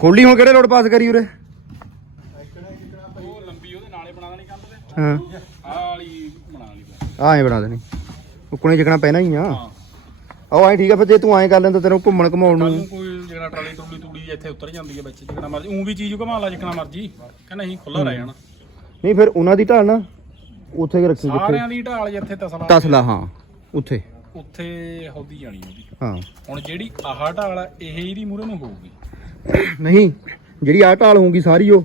ਕੋਲੀ ਹੁਣ ਕਿਹੜੇ ਲੋਡ ਪਾਸ ਕਰੀ ਉਰੇ? ਉਹ ਲੰਬੀ ਉਹਦੇ ਨਾਲੇ ਬਣਾ ਦੇਣੀ ਕੰਧ ਤੇ। ਹਾਂ ਆਹ ਵਾਲੀ ਬਣਾ ਲਈ ਬਸ। ਆਹ ਐਂ ਬਣਾ ਦੇਣੀ। ਉੱਕਣੇ ਚੱਕਣਾ ਪੈਣਾ ਹੀ ਆ। ਹਾਂ ਆਹ ਐਂ ਠੀਕ ਆ ਫਿਰ ਜੇ ਤੂੰ ਐਂ ਕਰ ਲੈਂਦਾ ਤੈਨੂੰ ਘੁੰਮਣ ਘਮਾਉਣ ਕੱਲ ਨੂੰ ਨੂੰ ਕੋਈ ਜਿਹੜਾ ਟਰਾਲੀ ਟਰੂਲੀ ਤੂੜੀ ਇੱਥੇ ਉਤਰ ਜਾਂਦੀ ਹੈ ਵਿੱਚ ਜਿਕਣਾ ਮਰਜ਼ੀ ਉਂ ਵੀ ਚੀਜ਼ ਘੁਮਾ ਲਾ ਜਿਕਣਾ ਮਰਜ਼ੀ। ਕਿ ਨਹੀਂ ਖੁੱਲਾ ਰਹਿ ਜਾਣਾ। ਨਹੀਂ ਫਿਰ ਉਹਨਾਂ ਦੀ ਢਾਲ ਨਾ ਉੱਥੇ ਰੱਖੀ ਜਿੱਥੇ। ਸਾਰਿਆਂ ਦੀ ਢਾਲ ਜਿੱਥੇ ਤਸਲਾ ਤਸਲਾ ਹਾਂ ਉੱਥੇ। ਉੱਥੇ ਹੌਦੀ ਜਾਣੀ ਉਹਦੀ। ਹਾਂ। ਹੁਣ ਜਿਹੜੀ ਆਹ ਢਾਲ ਆ ਇਹ ਇਹਦੀ ਮੂਰੇ ਨੂੰ ਹੋਊਗੀ। ਨਹੀਂ ਜਿਹੜੀ ਆਹ ਢਾਲ ਹੋਊਗੀ ਸਾਰੀ ਉਹ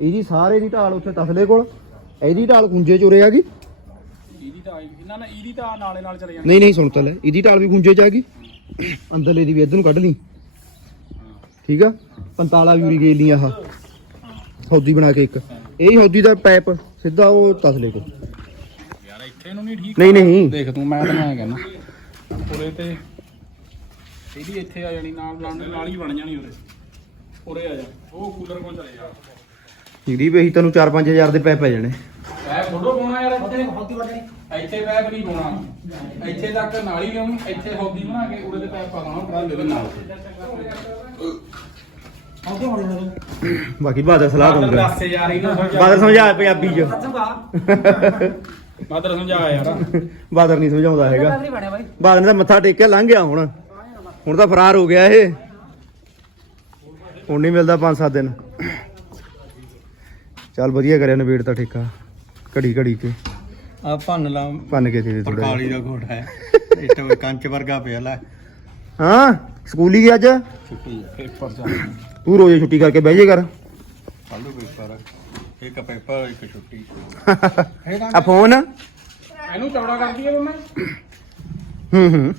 ਇਹਦੀ ਸਾਰੇ ਦੀ ਢਾਲ ਉੱਥੇ ਤਸਲੇ ਕੋਲ ਇਹਦੀ ਢਾਲ ਕੁੰਜੇ ਚ ਉਰੇ ਆ ਗਈ। ਇਹਦੀ ਤਾਂ ਆਈ- ਇਹਨਾਂ ਨੇ ਇਹਦੀ ਤਾਂ ਨਾਲੇ ਨਾਲ ਚਲੇ ਜਾਣੀ ਨਹੀਂ ਨਹੀਂ ਸੁਣ ਤਾਂ ਲੈ। ਇਹਦੀ ਢਾਲ ਵੀ ਕੁੰਜੇ ਚ ਆ ਗਈ। ਅੰਦਰਲੇ ਦੀ ਵੀ ਇੱਧਰ ਨੂੰ ਕੱਢ ਲਈ। ਠੀਕ ਆ? 45 ਯੂਰੀ ਗੇਲ ਲਈ ਆਹ। ਹੌਦੀ ਬਣਾ ਕੇ ਇੱਕ। ਇਹ ਹੌਦੀ ਦਾ ਪਾਈਪ ਸਿੱਧਾ ਉਹ ਤਸਲੇ ਕੋਲ ਯਾਰ ਇੱਥੇ ਨੂੰ ਨਹੀਂ ਠੀਕ ਨਹੀਂ ਨਹੀਂ। ਦੇਖ ਤੂੰ ਮੈਂ ਤੈਨੂੰ ਐ ਕਹਿੰਦਾ ਉਰੇ ਤੇ ਇਹਦੀ ਇੱਥੇ ਆ ਜਾਣੀ ਨਾਲ ਨਾਲ ਨਾਲ ਹੀ ਬਣ ਜਾਣੀ ਉਰੇ। ਉਰੇ ਆ ਜਾ। ਉਹ ਕੂਲਰ ਕੋਲ ਚਲੇ ਜਾ। ਜਿਹੜੀ ਵੀ ਅਸੀਂ ਤੈਨੂੰ 4-5000 ਦੇ ਪੈਪ ਪੈ ਜਾਣੇ। ਪੈਪ ਥੋੜੋ ਪਾਉਣਾ ਯਾਰ ਇੱਥੇ। ਇੱਥੇ ਪੈਪ ਨਹੀਂ ਪਾਉਣਾ ਇੱਥੇ ਤੱਕ ਨਾਲ ਹੀ ਲਿਆਉਣੀ ਇੱਥੇ ਹੌਦੀ ਬਣਾ ਕੇ ਉਰੇ ਤੇ ਪੈਪ ਪਾ ਦੇਣਾ। ਟਰਾਲੇ ਦੇ ਨਾਲ ਬਾਕੀ ਬਾਦਰ ਸਲਾਹ ਦਊਂਗਾ ਦੱਸ ਯਾਰ ਇਹਨੂੰ ਸਮਝਾ ਬਾਦਰ ਸਮਝਾ ਪੰਜਾਬੀ ਚ। ਮਾਦਰ ਸਮਝਾ ਯਾਰ। ਬਾਦਰ ਨਹੀਂ ਸਮਝਾਉਂਦਾ ਹੈਗਾ। ਬਾਦਰ ਨੇ ਤਾਂ ਮੱਥਾ ਟੇਕ ਕੇ ਲੰਘ ਗਿਆ ਹੁਣ। ਹੁਣ ਤਾਂ ਫਰਾਰ ਹੋ ਗਿਆ ਇਹ। ਹੁਣ ਨਹੀਂ ਮਿਲਦਾ 5-7 ਦਿਨ। ਚੱਲ ਵਧੀਆ ਕਰਿਆ ਨਵੇੜ ਤਾਂ ਠੇਕਾ। ਘੜੀ ਘੜੀ ਕੇ ਆ ਭੰਨ ਲਾ। ਭੰਨ ਕੇ ਦੇ ਦੇ ਥੋੜਾ ਕਾਲੀ ਦਾ ਘੋੜਾ ਹੈ। ਇਸ ਤੋਂ ਕੰਚ ਵਰਗਾ ਪਿਆ ਲੈ। ਹਾਂ? ਸਕੂਲ ਹੀ ਗਿਆ ਅੱਜ? ਛੁੱਟੀ ਪੇਪਰ ਚ ਤੂੰ ਰੋਜ਼ ਛੁੱਟੀ ਕਰਕੇ ਬਹਿ ਜੇ ਕਰ ਕੱਲੂ ਪੇਪਰ। ਇੱਕ ਪੇਪਰ ਇੱਕ ਛੁੱਟੀ। ਆ ਫੋਨ? ਇਹਨੂੰ ਚੌੜਾ ਕਰਦੀ ਹੈ ਮੈਂ ਹੂੰ ਹੂੰ।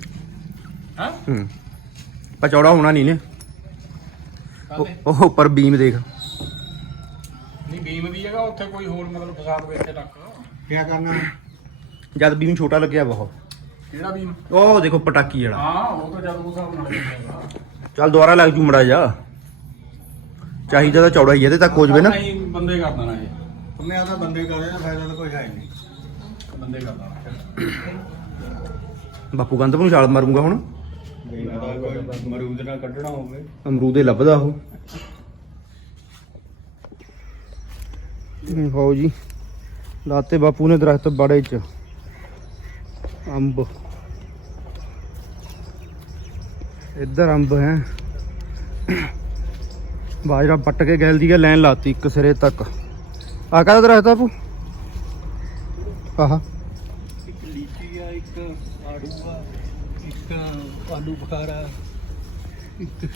ਹਾਂ? ਹੂੰ। ਪਰ ਚੌੜਾ ਹੋਣਾ ਨਹੀਂ ਨੇ। ਉਹ- ਉਹ ਉੱਪਰ ਬੀਮ ਦੇਖ। ਨਹੀਂ ਬੀਮ ਦੀ ਜਗ੍ਹਾ ਉੱਥੇ ਕੋਈ ਹੋਰ ਮਤਲਬ ਫਸਾ ਦਵੇ ਇੱਥੇ ਤੱਕ। ਕੀ ਕਰਨਾ? ਜਦ ਬੀਮ ਛੋਟਾ ਲੱਗਿਆ ਬਹੁਤ। ਕਿਹੜਾ ਬੀਮ? ਉਹ ਦੇਖੋ ਪਟਾਕੀ ਵਾਲਾ। ਹਾਂ ਉਹ ਤਾਂ ਜਦ ਉਸ ਹਿਸਾਬ ਨਾਲ ਲੱਗੇਗਾ ਚੱਲ ਦੁਬਾਰਾ ਲੱਗ ਜੂ ਮੜਾ ਜਾ। ਚਾਹੀਦਾ ਤਾਂ ਚੌੜਾ ਹੀ ਇਹਦੇ ਤੱਕ ਹੋ ਜਵੇ ਨਾ। ਨਹੀਂ ਬੰਦੇ ਕਰ ਦੇਣਾ ਇਹ। ਮੈਂ ਆਦਾ ਬੰਦੇ ਕਰੇ ਨਾ ਫਾਇਦਾ ਤਾਂ ਕੋਈ ਹੈ ਨਹੀਂ। ਬੰਦੇ ਕਰ ਦੇਣਾ ਬਾਪੂ ਗੰਦ ਨੂੰ ਛਾਲ ਮਾਰੂੰਗਾ ਹੁਣ। ਦਾ ਮਰੂਦ ਨਾ ਕੱਢਣਾ ਹੋਵੇ। ਅਮਰੂਦੇ ਲੱਭਦਾ ਉਹ। ਹੋ ਜੀ। ਲਾਤੇ ਬਾਪੂ ਨੇ ਦਰਖਤ ਬੜੇ ਚ। ਅੰਬ। ਇੱਧਰ ਅੰਬ ਹੈ। ਬਾਜਰਾ ਪੱਟ ਕੇ ਗੈਲ ਦੀ ਲਾਈਨ ਲਾਤੀ ਇੱਕ ਸਿਰੇ ਤੱਕ। ਆ ਕਾਹਦਾ ਦਰਖਤ ਬਾਪੂ? ਆਹਾ। ਇੱਕ ਲੀਚੀ ਆ ਇੱਕ ਆੜੂ ਆ ਇੱਕ ਆਲੂ ਬੁਖਾਰਾ ਇੱਕ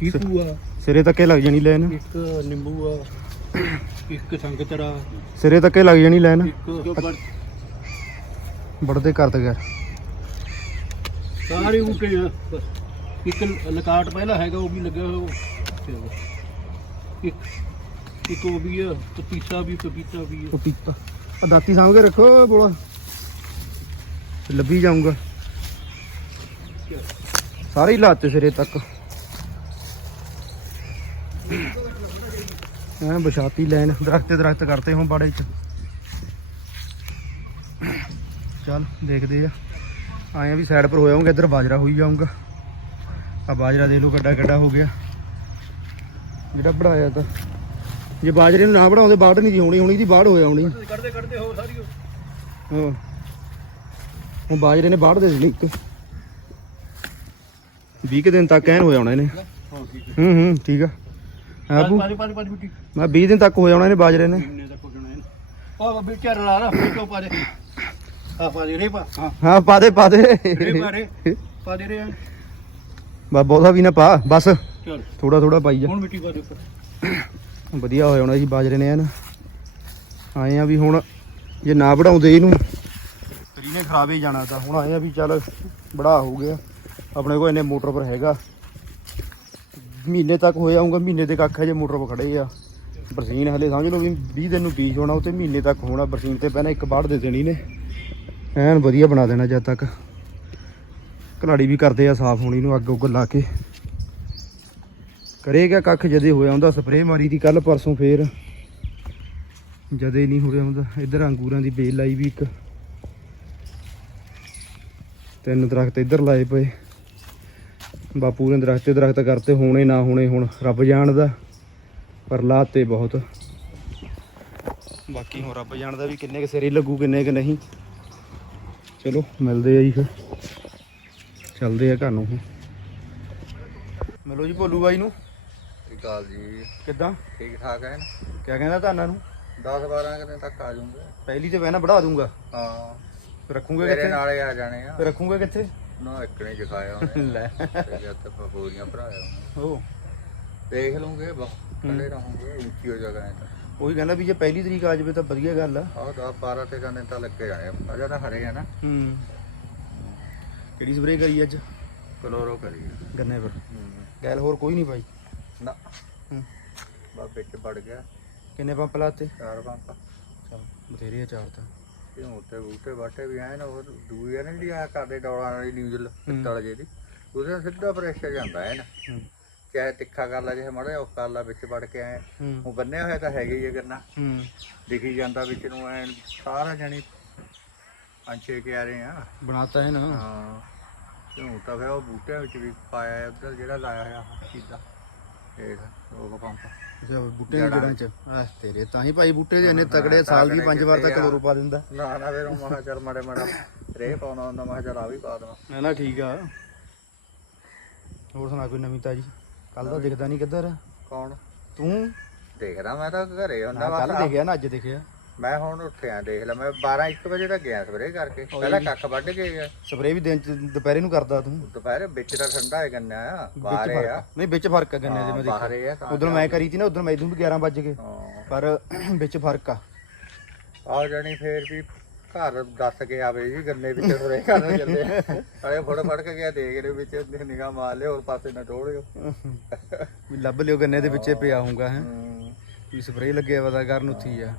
ਚੀਕੂ ਆ। ਸਿਰੇ ਤੱਕੇ ਲੱਗ ਜਾਣੀ ਲਾਈਨ ਇੱਕ ਨਿੰਬੂ ਆ। ਇੱਕ ਸਿਰੇ ਤੱਕੇ ਲੱਗ ਜਾਣੀ ਲਾਈਨ। ਇੱਕ ਬੜਦੇ ਕਰ ਗਿਆ ਸਾਰੇ ਬੂਟੇ ਆ। ਇੱਕ ਲਕਾਟ ਪਹਿਲਾਂ ਹੈਗਾ ਉਹ ਵੀ ਲੱਗਿਆ ਹੋਇਆ। ਉਹ ਇੱਕ ਇੱਕ ਉਹ ਵੀ ਆ ਪਪੀਤਾ ਵੀ ਪਪੀਤਾ ਵੀ ਆ। ਪਪੀਤਾ ਆ ਦਾਤੀ ਸਾਂਭ ਕੇ ਰੱਖੋ ਬੋਲਾ। ਲੱਭੀ ਜਾਊਂਗਾ। ਸਾਰੇ ਹੀ ਲਾਤੇ ਸਿਰੇ ਤੱਕ। ਐ ਬਛਾਤੀ ਲੈਣ ਦਰਖਤ ਦਰਖਤ ਕਰਤੇ ਹੁਣ ਬਾੜੇ ਚ। ਚੱਲ ਦੇਖਦੇ ਆ। ਆਏ ਵੀ ਸਾਈਡ ਪਰ ਹੋ ਜਾਊਂਗਾ ਇੱਧਰ ਬਾਜਰਾ ਹੋਈ ਜਾਊਂਗਾ। ਆ ਬਾਜਰਾ ਦੇ ਲੋ ਗੱਡਾ ਗੱਡਾ ਹੋ ਗਿਆ। ਜਿਹੜਾ ਬਣਾਇਆ ਤਾਂ। ਜੇ ਬਾਜਰੇ ਨੂੰ ਨਾ ਬਣਾਉਂਦੇ ਬਾੜ ਨਹੀਂ ਦੀ ਹੋਣੀ ਹੋਣੀ ਦੀ ਬਾੜ ਹੋ ਜਾਣੀ। ਕੱਢਦੇ ਕੱਢਦੇ ਹੋ ਸਾਰੀ ਹਾਂ। ਹੁਣ ਬਾਜਰੇ ਨੇ ਬਾੜ ਦੇ ਦੇਣੀ ਇੱਕ। 20 ਕੁ ਦਿਨ ਤੱਕ ਐਨ ਹੋ ਜਾਣਾ ਇਹਨੇ। ਹੂੰ ਹੂੰ ਠੀਕ ਆ। ਹਾਂ ਬੂ? ਪਾਣੀ ਪਾਣੀ ਪਾਣੀ ਬੁੱਟੀ ਮੈਂ 20 ਦਿਨ ਤੱਕ ਹੋ ਜਾਣਾ ਇਹਨੇ ਬਾਜਰੇ ਨੇ। ਕਿੰਨੇ ਤੱਕ ਹੋ ਜਾਣਾ ਲਾ ਪਾ ਦੇ। ਆ ਪਾ ਦੇ ਰੇ ਪਾ। ਹਾਂ। ਹਾਂ ਪਾ ਦੇ ਪਾ ਦੇ। ਰੇ ਪਾ ਰੇ ਪਾ ਦੇ ਰੇ ਬਸ ਬਹੁਤਾ ਵੀ ਨਾ ਪਾ ਬਸ। ਚਲ। ਥੋੜਾ ਥੋੜਾ ਪਾਈ ਜਾ। ਹੁਣ ਮਿੱਟੀ ਪਾ ਦੇ ਉੱਪਰ। ਵਧੀਆ ਹੋਇਆ ਹੋਣਾ ਜੀ ਬਾਜਰੇ ਨੇ ਐਨ ਆਏ ਆ ਵੀ ਹੁਣ ਜੇ ਨਾ ਵਧਾਉਂਦੇ ਇਹਨੂੰ। ਇਹਨੇ ਖਰਾਬ ਹੀ ਜਾਣਾ ਤਾਂ। ਹੁਣ ਆਏ ਆ ਵੀ ਚੱਲ ਬੜਾ ਹੋ ਗਿਆ। ਆਪਣੇ ਕੋਲ ਇਹਨੇ ਮੋਟਰ ਪਰ ਹੈਗਾ। ਮਹੀਨੇ ਤੱਕ ਹੋ ਜਾਊਗਾ ਮਹੀਨੇ ਦੇ ਕੱਖ ਜੇ ਮੋਟਰ ਖੜੇ ਆ। ਬਰਸੀਨ ਹਲੇ ਸਮਝ ਲਓ ਵੀ 20 ਦਿਨ ਨੂੰ ਬੀਜ ਹੋਣਾ, ਉਹ ਤੇ ਮਹੀਨੇ ਤੱਕ ਹੋਣਾ, ਬਰਸੀਨ ਤੇ ਪਹਿਲਾਂ ਇੱਕ ਬਾੜ ਦੇ ਦੇਣੀ ਨੇ। ਐਨ ਵਧੀਆ ਬਣਾ ਦੇਣਾ ਜਦ ਤੱਕ। ਕਲਾੜੀ ਵੀ ਕਰਦੇ ਆ ਸਾਫ਼ ਹੋਣੀ ਨੂੰ ਅੱਗ ਉੱਗ ਲਾ ਕੇ। ਕਰੇਗਾ ਕੱਖ ਜਦੇ ਹੋਇਆ ਹੁੰਦਾ, ਸਪਰੇਅ ਮਾਰੀ ਦੀ ਕੱਲ ਪਰਸੋਂ ਫੇਰ। ਜਦੇ ਨਹੀਂ ਹੋਇਆ ਹੁੰਦਾ, ਇੱਧਰ ਅੰਗੂਰਾਂ ਦੀ ਬੇਲ ਲਾਈ ਵੀ ਇੱਕ। ਤਿੰਨ ਦਰਖਤ ਇੱਧਰ ਲਾਏ ਪਏ। ਬਾਪੂ ਨੇ ਦਰਖਤੇ ਦਰਖਤ ਕਰਤੇ ਹੋਣੇ ਨਾ ਹੋਣੇ ਹੁਣ ਰੱਬ ਜਾਣਦਾ ਪਰ ਲਾਤੇ ਬਹੁਤ। ਬਾਕੀ ਹੁਣ ਰੱਬ ਜਾਣਦਾ ਵੀ ਕਿੰਨੇ ਕੁ ਸਿਰੇ ਲੱਗੂ ਕਿੰਨੇ ਕੁ ਨਹੀਂ। ਚਲੋ ਮਿਲਦੇ ਆ ਜੀ ਫਿਰ। ਚੱਲਦੇ ਆ ਘਰ ਨੂੰ ਹੁਣ। ਮਿਲੋ ਜੀ ਭੋਲੂ ਬਾਈ ਨੂੰ। ਗੱਲ ਜੀ। ਕਿੱਦਾਂ? ਠੀਕ ਠਾਕ ਹੈ? ਕਿਆ ਕਹਿੰਦਾ ਧਾਨਾਂ ਨੂੰ? 10 12 ਦਿਨ ਤੱਕ ਆ ਜਾਊਂਗੇ। ਪਹਿਲੀ ਤੇ ਮੈਂ ਬੜਾ ਦੂੰਗਾ ਹਾਂ। ਰੱਖੂਗੇ ਕਿੱਥੇ? ਨਾਲੇ ਆ ਜਾਣੇ ਆ। ਰੱਖੂਗੇ ਕਿੱਥੇ? ਨਾ ਇੱਕ ਨੇ ਜਖਾਇਆ ਉਹਨੇ। ਲੈ। ਤੇ ਜਦ ਤੱਕ ਬੋਰੀਆਂ ਭਰਾਇਆ ਉਹਨੇ। ਉਹ ਦੇਖ ਲੂੰਗੇ ਬਸ ਖੜੇ ਰਹੂੰਗੇ ਉੱਚੀ ਹੋ ਜਗ੍ਹਾ ਹੈ ਤਾਂ। ਉਹੀ ਕਹਿੰਦਾ ਵੀ ਜੇ ਪਹਿਲੀ ਤਰੀਕ ਆ ਜਾਵੇ ਤਾਂ ਵਧੀਆ ਗੱਲ ਆ। ਆਹ 10 12 ਤੇ ਦਿਨ ਤਾਂ ਲੱਗੇ ਜਾਣੇ ਆ ਅਜਾ ਤਾਂ ਹਰੇ ਆ ਨਾ। ਹੂੰ। ਕਿਹੜੀ ਸਪਰੇਅ ਕਰੀ ਅੱਜ? ਕਲੋਰੋ ਕਰੀ ਗੰਨੇ ਪਰ। ਹੂੰ। ਗੈਲ ਹੋਰ ਕੋਈ ਨਹੀਂ ਪਾਈ। ਨਾ। ਹੂੰ। ਬਸ ਵਿੱਚ ਵੜ ਗਿਆ। ਕਿੰਨੇ ਪੰਪ ਲਾਤੇ? ਚਾਰ ਪੰਪ। ਚਲ ਬਥੇਰੇ ਆ ਚਾਰ ਤਾਂ। ਕਿਉਂ ਉੱਤੇ ਬੂਟੇ ਬਾਟੇ ਵੀ ਆਏ ਨਾ ਉਹ ਦੂਈ ਆ ਨਾ ਜਿਹੜੀ ਆ ਕਰਦੇ ਡੌਲਾਂ ਵਾਲੀ ਨਿਊਜ਼ਲ ਪਿੱਤਲ ਜਿਹੀ ਉਹਦੇ ਨਾਲ ਸਿੱਧਾ ਪ੍ਰੈਸ਼ਰ ਜਾਂਦਾ ਹੈ। ਨਾ ਚਾਹੇ ਤਿੱਖਾ ਕਰ ਲਾ ਚਾਹੇ ਮੜਾ ਉਹ ਕਰ ਲਾ ਵਿੱਚ ਵੜ ਕੇ ਆਏ ਉਹ ਬੰਨਿਆ ਹੋਇਆ ਤਾਂ ਹੈਗਾ ਹੀ ਹੈ ਗੰਨਾ। ਦਿਖੀ ਜਾਂਦਾ ਵਿੱਚ ਨੂੰ ਐ ਸਾਰਾ ਜਾਨੀ ਪੰਜ ਛੇ ਕਿਆਰੇ ਆ। ਬਣਾਤਾ ਹੈ। ਨਾ ਹਾਂ ਕਿਉਂ ਤਾਂ ਫਿਰ ਉਹ ਬੂਟਿਆਂ ਵਿੱਚ ਵੀ ਪਾਇਆ ਹੈ ਉੱਧਰ ਜਿਹੜਾ ਲਾਇਆ ਹੋਇਆ ਕੀਤਾ ਇਹ ਉਹ ਪੰਪ। ਅੱਛਾ ਬੂਟੇ ਦੀ ਜੜਾਂ ਚ। ਆਹ ਤੇਰੇ ਤਾਂ ਹੀ ਭਾਈ ਬੂਟੇ ਦੇ ਇੰਨੇ ਤਗੜੇ ਸਾਲ ਦੀ ਪੰਜ ਵਾਰ ਤੱਕ ਕਲੋਰੋ ਪਾ ਦਿੰਦਾ। ਨਾ ਨਾ ਫਿਰ ਉਹ ਮਹਾ ਚੱਲ ਮਾੜੇ ਮਾੜਾ ਰੇ ਪਾਉਣਾ ਹੁੰਦਾ ਮੈਂ ਕਿਹਾ ਚੱਲ ਆ ਵੀ ਪਾ ਦੇਵਾਂ। ਨਾ ਨਾ ਠੀਕ ਆ। ਹੋਰ ਸੁਣਾ ਕੋਈ ਨਵੀਂ ਤਾਜੀ? ਕੱਲ ਦਾ ਦਿਖਦਾ ਨਹੀਂ ਕਿੱਧਰ? ਕੌਣ? ਤੂੰ? ਦੇਖਦਾ ਮੈਂ ਤਾਂ ਘਰੇ ਹੁੰਦਾ ਕੱਲ ਦੇਖਿਆ ਨਾ ਅੱਜ ਦੇਖਿਆ। ਮੈਂ ਹੁਣ ਉੱਠਿਆ ਦੇਖ ਲੈ ਮੈਂ 12 1 ਵਜੇ ਤੱਕ ਗਿਆ ਸਵੇਰੇ ਕਰਕੇ। ਪਹਿਲਾਂ ਕੱਖ ਵੱਢ ਕੇ ਗਿਆ। ਸਪਰੇਅ ਵੀ ਦਿਨ ਚ ਦੁਪਹਿਰੇ ਨੂੰ ਕਰਦਾ ਤੂੰ। ਦੁਪਹਿਰ ਵਿੱਚ ਤਾਂ ਠੰਡਾ ਹੈ ਗੰਨਾ ਆ ਬਾਹਰ ਆ। ਨਹੀਂ ਵਿੱਚ ਫ਼ਰਕ ਆ ਗੰਨੇ ਦੇ ਮੈਂ ਬਾਹਰ ਦੇਖਿਆ। ਆ ਤਾਂ ਉਦੋਂ ਮੈਂ ਕਰੀ ਤੀ ਨਾ ਉਦੋਂ ਮੈਨੂੰ ਵੀ 11 ਵੱਜ ਗਏ। ਹਾਂ। ਪਰ ਵਿੱਚ ਫ਼ਰਕ ਆ। ਆ ਜਾਣੀ ਫੇਰ ਵੀ ਘਰ ਦੱਸ ਕੇ ਆਵੇ ਜੀ ਗੰਨੇ ਵਿੱਚ ਸਰੇ ਕਰਨ ਚੱਲੇ ਅਰੇ ਫੋਟੋ ਫੜ ਕੇ ਗਿਆ ਦੇਖ ਰਹੇ ਵਿੱਚ ਨਿਗਾਹ ਮਾਰ ਲਿਓ ਹੋਰ ਪਾਸੇ ਨਾ ਟੋੜਿਓ ਵੀ ਲੱਭ ਲਿਓ ਗੰਨੇ ਦੇ ਵਿੱਚੇ ਪਿਆ ਹੋਊਗਾ ਹੈ। ਹੂੰ। ਵੀ ਸਪਰੇਅ ਲੱਗਿਆ ਪਤਾ ਕਰਨ ਉੱਥੀ ਆ।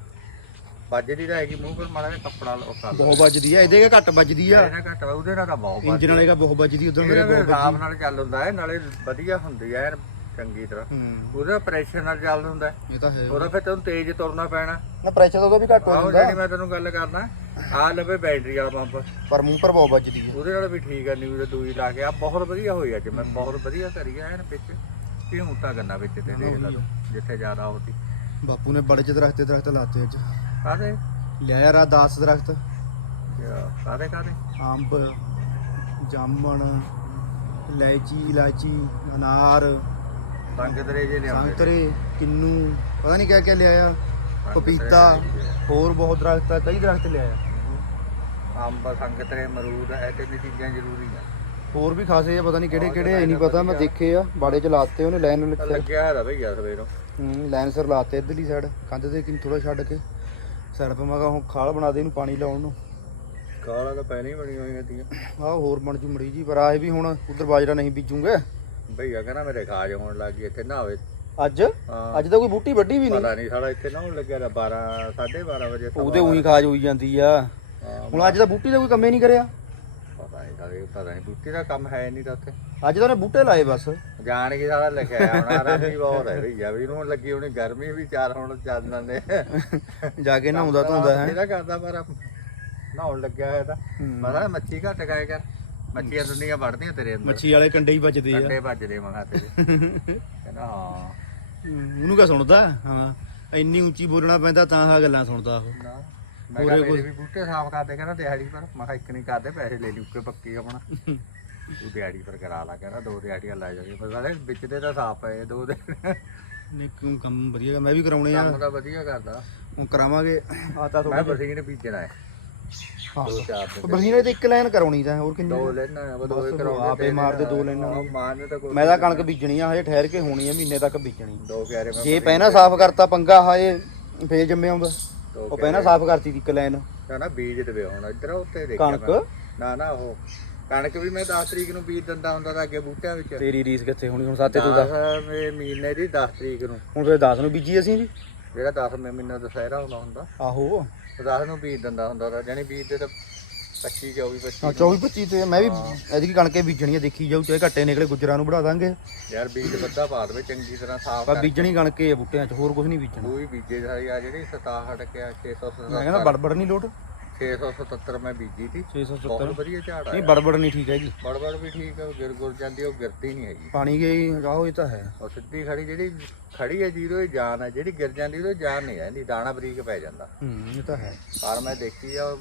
ਵੱਜਦੀ ਤਾਂ ਹੈਗੀ ਮੂੰਹ ਪਰ ਮਾੜਾ ਜਿਹਾ ਕੱਪੜਾ ਉਹ ਕਰ ਲਓ। ਬਹੁਤ ਵੱਜਦੀ ਆ ਇਹਦੇ ਘੱਟ ਵੱਜਦੀ ਆ। ਇਹਦਾ ਘੱਟ ਵਾ, ਉਹਦੇ ਨਾਲ ਤਾਂ ਬਹੁਤ ਇੰਜਨ ਵਾਲੇ ਦਾ ਬਹੁਤ ਵੱਜਦੀ ਉਧਰ ਮੇਰੇ ਮੇਰੇ ਬਹੁਤ ਆਰਾਮ ਨਾਲ ਚੱਲ ਹੁੰਦਾ ਹੈ ਨਾਲੇ ਵਧੀਆ ਹੁੰਦੀ ਹੈ ਐਨ ਚੰਗੀ ਤਰ੍ਹਾਂ। ਹੂੰ। ਉਹਦਾ ਪ੍ਰੈਸ਼ਰ ਨਾਲ ਚੱਲ ਹੁੰਦਾ ਹੈ। ਇਹ ਤਾਂ ਹੈ। ਉਹਦਾ ਫਿਰ ਤੈਨੂੰ ਤੇਜ਼ ਤੁਰਨਾ ਪੈਣਾ। ਨਾ ਪ੍ਰੈਸ਼ਰ ਉਹਦਾ ਵੀ ਘੱਟ ਹੋ ਆਹੋ ਜਾਂਦਾ। ਜਿਹੜੀ ਮੈਂ ਤੈਨੂੰ ਗੱਲ ਕਰਦਾ ਆ ਲਵੇ ਬੈਟਰੀ ਵਾਲਾ ਪੰਪ ਪਰ ਮੂੰਹ ਪਰ ਬਹੁਤ ਵੱਜਦੀ ਆ। ਉਹਦੇ ਨਾਲ ਵੀ ਠੀਕ ਆ ਨਿਊਜ਼ ਦੂਈ ਲਾ ਕੇ। ਆ ਬਹੁਤ ਵਧੀਆ ਹੋਈ ਅੱਜ। ਮੈਂ ਬਹੁਤ ਵਧੀਆ ਕਰੀ ਆ ਐਨ ਵਿੱਚ ਕੀ ਹੁੰਦਾ ਗੰਨਾ ਵਿੱਚ ਤੇ ਦੇਖ ਲੈ ਤੂੰ, ਜਿੱਥੇ ਜ਼ਿਆਦਾ ਹੋਤੀ। ਬਾਪੂ ਨੇ ਬੜੇ ਚ ਦਰਖਤ ਦਰਖਤ ਲਾਤੇ ਅੱਜ। ਕਾਦੇ ਲਿਆਇਆ ਰਾ 10 ਦਰਖਤ। ਕਾਦੇ ਕਾਦੇ ਅੰਬ ਜਾਮਣ ਇਲਾਇਚੀ ਇਲਾਇਚੀ ਅਨਾਰ ਰੰਗ ਤੇਰੇ ਜੇ ਲਿਆਉਂਦੇ ਸੰਤਰੇ ਕਿੰਨੂ ਪਤਾ ਨਹੀਂ ਕਿਆ ਕਿਆ ਲਿਆਇਆ ਪਪੀਤਾ ਹੋਰ ਬਹੁਤ ਦਰਖਤ ਆ ਕਈ ਦਰਖਤ ਲਿਆਇਆ। ਅੰਬ ਸੰਗਤਰੇ ਅਮਰੂਦ ਇਹ ਤਿੰਨ ਚੀਜ਼ਾਂ ਜ਼ਰੂਰੀ ਆ। ਹੋਰ ਵੀ ਖਾਸੇ ਆ ਪਤਾ ਨਹੀਂ ਕਿਹੜੇ ਕਿਹੜੇ ਇਹ ਨਹੀਂ ਪਤਾ ਮੈਂ ਦੇਖੇ ਆ ਬਾੜੇ ਚ ਲਾਤੇ ਉਹਨੇ ਲਾਈਨ ਤਾਂ ਲੱਗਿਆ ਹੈ ਭਈਆ ਸਵੇਰੋਂ। ਹੂੰ ਲਾਈਨ ਸਰ ਲਾਤੇ ਇਧਰਲੀ ਸਾਈਡ ਕੰਧ ਤੇ ਕਿ ਥੋੜਾ ਛੱਡ ਕੇ। ਸਾਈਡ ਪਾ ਮੈਂ ਕਿਹਾ ਹੁਣ ਖਾਲ ਬਣਾ ਦੇ ਇਹਨੂੰ ਪਾਣੀ ਲਾਉਣ ਨੂੰ। ਕਾਲਾ ਤਾਂ ਪਹਿਲਾਂ ਹੀ ਬਣੀ ਹੋਈਆਂ ਤੀਆਂ। ਆਹ ਹੋਰ ਬਣ ਜੂ ਮੜੀ ਜੀ ਪਰ ਆਏ ਵੀ ਹੁਣ ਉਧਰ ਬਾਜਰਾ ਨਹੀਂ ਬੀਜੂਗੇ। ਭਈਆ ਕਹਿੰਦਾ ਮੇਰੇ ਖਾਜ ਹੋਣ ਲੱਗ ਗਈ ਇੱਥੇ ਨਾ ਹੋਵੇ ਅੱਜ? ਹਾਂ। ਅੱਜ ਤਾਂ ਕੋਈ ਬੂਟੀ ਵੱਡੀ ਵੀ ਨਹੀਂ। ਪਤਾ ਨਹੀਂ ਸਾਲਾ ਇੱਥੇ ਨਾ ਹੋਣ ਲੱਗਿਆ ਤਾਂ 12 12:30 ਵਜੇ ਉਹਦੇ ਉਹੀ ਖਾਜ ਹੋਈ ਜਾਂਦੀ ਆ। ਹੁਣ ਅੱਜ ਤਾਂ ਬੂਟੀ ਦਾ ਕੋਈ ਕੰਮੇ ਨਹੀਂ ਕਰਿਆ। ਪਤਾ ਨਹੀਂ ਸਾਰੇ ਪਤਾ ਨਹੀਂ ਬੂਟੀ ਦਾ ਕੰਮ ਹੈ ਨਹੀਂ ਤਾਂ ਉੱਥੇ। ਅੱਜ ਤਾਂ ਉਹਨੇ ਬੂਟੇ ਲਾਏ ਬਸ। ਜਾਣ ਕੇ ਸਾਰਾ ਲਿਖਿਆ ਹੋਣਾ ਰਾਤੀ ਬਹੁਤ ਹੈ ਭਈਆ ਵੀ ਇਹਨੂੰ ਲੱਗੀ ਹੋਣੀ ਗਰਮੀ ਵੀ ਚਾਰ ਹੁਣ ਚੱਲਣ ਦੇ। ਜਾ ਕੇ ਨਹਾਉਂਦਾ ਧੋਂਦਾ ਹੈ। ਇਹਦਾ ਕਰਦਾ ਪਰ ਨਹਾਉਣ ਲੱਗਿਆ ਹੋਇਆ ਤਾਂ। ਪਤਾ ਮੱਛੀ ਘੱਟ ਗਾਏ ਕਰ ਮੱਛੀਆਂ ਦੁਨੀਆ ਵੜਦੀਆਂ ਤੇਰੇ ਅੰਦਰ। ਮੱਛੀ ਵਾਲੇ ਕੰਡੇ ਹੀ ਵੱਜਦੇ ਆ। ਕੰਡੇ ਵੱਜਦੇ ਮਗਾ ਤੇਰੇ। ਕਹਿੰਦਾ ਹਾਂ। ਉਹਨੂੰ ਕਾ ਸੁਣਦਾ? ਹਾਂ ਇੰਨੀ ਉੱਚੀ ਬੋਲਣਾ ਪੈਂਦਾ ਤਾਂ ਆ ਗੱਲਾਂ ਸੁਣਦਾ ਉਹ। ਨਾ। ਮੈਂ ਕਿਹਾ ਮੇਰੇ ਵੀ ਬੂਟੇ ਸਾਫ਼ ਕਰਦੇ ਕਹਿੰਦਾ ਦਿਹਾੜੀ ਪਰ। ਮੈਂ ਕਿਹਾ ਇੱਕ ਨਹੀਂ ਕਰਦੇ ਪੈਸੇ ਲੈ ਲਈ ਉੱਕੇ ਪੱਕੀ ਆਪਣਾ ਤੂੰ ਦਿਹਾੜੀ ਪਰ ਕਰਾ ਲਾ ਕਹਿੰਦਾ ਦੋ ਦਿਹਾੜੀਆਂ ਲੈ ਜਾਗੇ ਪਰ ਸਾਰੇ ਵਿੱਚ ਦੇ ਤਾਂ ਸਾਫ਼ ਪਏ ਦੋ ਦੇ ਨਹੀਂ ਕਿਉਂ ਕੰਮ ਵਧੀਆ ਮੈਂ ਵੀ ਕਰਾਉਣੇ ਆ। ਕੰਮ ਤਾਂ ਵਧੀਆ ਕਰਦਾ। ਹੁਣ ਕਰਾਵਾਂਗੇ। ਆ ਤਾਂ ਮੈਂ ਥੋੜਾ ਬਰਸੀਨ ਬੀਜਣਾ ਹੈ। ਬਰਸੀਨੇ ਤੇ ਇੱਕ ਲਾਈਨ ਕਰਾਉਣੀ ਤਾਂ ਹੋਰ ਕਿੰਨੀ ਦੋ ਲੈਣਾ ਆ ਦੋ ਬਸ ਕਰਾਉਂਦੇ ਆਪੇ ਮਾਰਦੇ ਦੋ ਲੈਣਾਂ ਉਹ ਮਾਂ ਤਾਂ ਕੋਈ ਮੈਂ ਤਾਂ ਕਣਕ ਬੀਜਣੀ ਆ ਹਜੇ ਠਹਿਰ ਕੇ ਹੋਣੀ ਆ ਮਹੀਨੇ ਤੱਕ ਬੀਜਣੀ। ਦੋ ਪਿਆਰੇ ਮੈਂ ਜੇ ਪਹਿਨਾ ਸਾਫ਼ ਕਰਤਾ ਪੰਗਾ ਹਜੇ ਫੇਰ ਜੰਮੇ ਆਉਂਦਾ ਉਹ ਪਹਿਨਾ ਸਾਫ਼ ਕਰਤੀ ਦੀ ਇੱਕ ਲਾਈਨ। ਨਾ ਬੀਜ ਦੇਵੇ ਹੁਣ। ਇੱਧਰ ਉੱਤੇ ਦੇਖਿਆ ਕਣਕ? ਨਾ ਨਾ ਉਹ ਕਣਕ ਵੀ ਮੈਂ 10 ਤਰੀਕ ਨੂੰ ਬੀਜ ਦਿੰਦਾ ਹੁੰਦਾ ਤਾਂ ਅੱਗੇ ਬੂਟਿਆਂ ਵਿੱਚ। ਤੇਰੀ ਰੀਸ ਕਿੱਥੇ ਹੋਣੀ ਹੁਣ ਸਾਤੇ ਤੂੰ ਦੱਸ 10 ਮਹੀਨੇ ਦੀ 10 ਤਰੀਕ ਨੂੰ। ਹੁਣ ਫੇਰ 10 ਨੂੰ ਬੀਜੀ ਅਸੀਂ ਜੀ? ਜਿਹੜਾ 10 ਮਹੀਨਾ ਦੁਸਹਿਰਾ ਹੁੰਦਾ ਹੁੰਦਾ। ਆਹੋ। ਉਹ 10 ਨੂੰ ਬੀਜ ਦਿੰਦਾ ਹੁੰਦਾ ਤਾਂ ਜਾਨੀ ਬੀਜ ਦੇ ਤਾਂ 25 24 ਹਾਂ 25 24 25 ਤੇ ਮੈਂ ਵੀ ਐਤਕੀ ਕਣਕੇ ਬੀਜਣੀ ਆ ਦੇਖੀ ਜਾਊ ਚਾਹੇ ਘੱਟੇ ਨਿਕਲੇ ਗੁਜਰਾਂ ਨੂੰ ਬੜਾ ਦਾਂਗੇ। ਯਾਰ ਬੀਜ ਬੱਦਾ ਪਾ ਦੇਵੇ ਚੰਗੀ ਤਰ੍ਹਾਂ ਸਾਫ਼ ਪਰ ਬੀਜਣੀ ਕਣਕੇ ਆ ਬੂਟਿਆਂ 'ਚ ਹੋਰ ਕੁਝ ਨਹੀਂ ਬੀਜਣਾ। ਦੂਈ ਬੀਜੇ ਸਾਰੀ ਆ ਜਿਹੜੀ 67 ਕਿਆ 677 ਮੈਂ ਕਹਿੰਦਾ ਬੜਬੜ ਨਹੀਂ ਲੋਟ। 677 ਮੈਂ ਬੀਜੀ ਸੀ। 670 ਬਹੁਤ ਵਧੀਆ ਝਾੜ ਨਹੀਂ ਆਇਆ। ਬੜਬੜ ਨਹੀਂ ਠੀਕ ਹੈਗੀ ਬੜਬੜ ਵੀ ਠੀਕ ਹੈ ਉਹ ਗਿਰ ਗੁਰ ਜਾਂਦੀ ਉਹ ਗਿਰਦੀ ਨਹੀਂ ਹੈਗੀ। ਪਾਣੀ ਗਈ ਆਹੋ ਇਹ ਤਾਂ ਹੈ। ਉਹ ਸਿੱਧੀ ਖੜੀ ਜਿਹੜੀ ਖੜੀ ਹੈ ਜੀਰੋ ਇਹ ਜਾਨ ਹੈ। ਜਿਹੜੀ ਗਿਰ ਜਾਂਦੀ ਉਹਦੇ ਜਾਨ ਨਹੀਂ ਰਹਿੰਦੀ ਦਾਣਾ ਬਰੀਕ ਪੈ ਜਾਂਦਾ। ਹੂੰ ਇਹ ਤਾਂ ਹੈ। ਪਰ ਮੈਂ ਦੇਖੀ ਆ ਉਹ,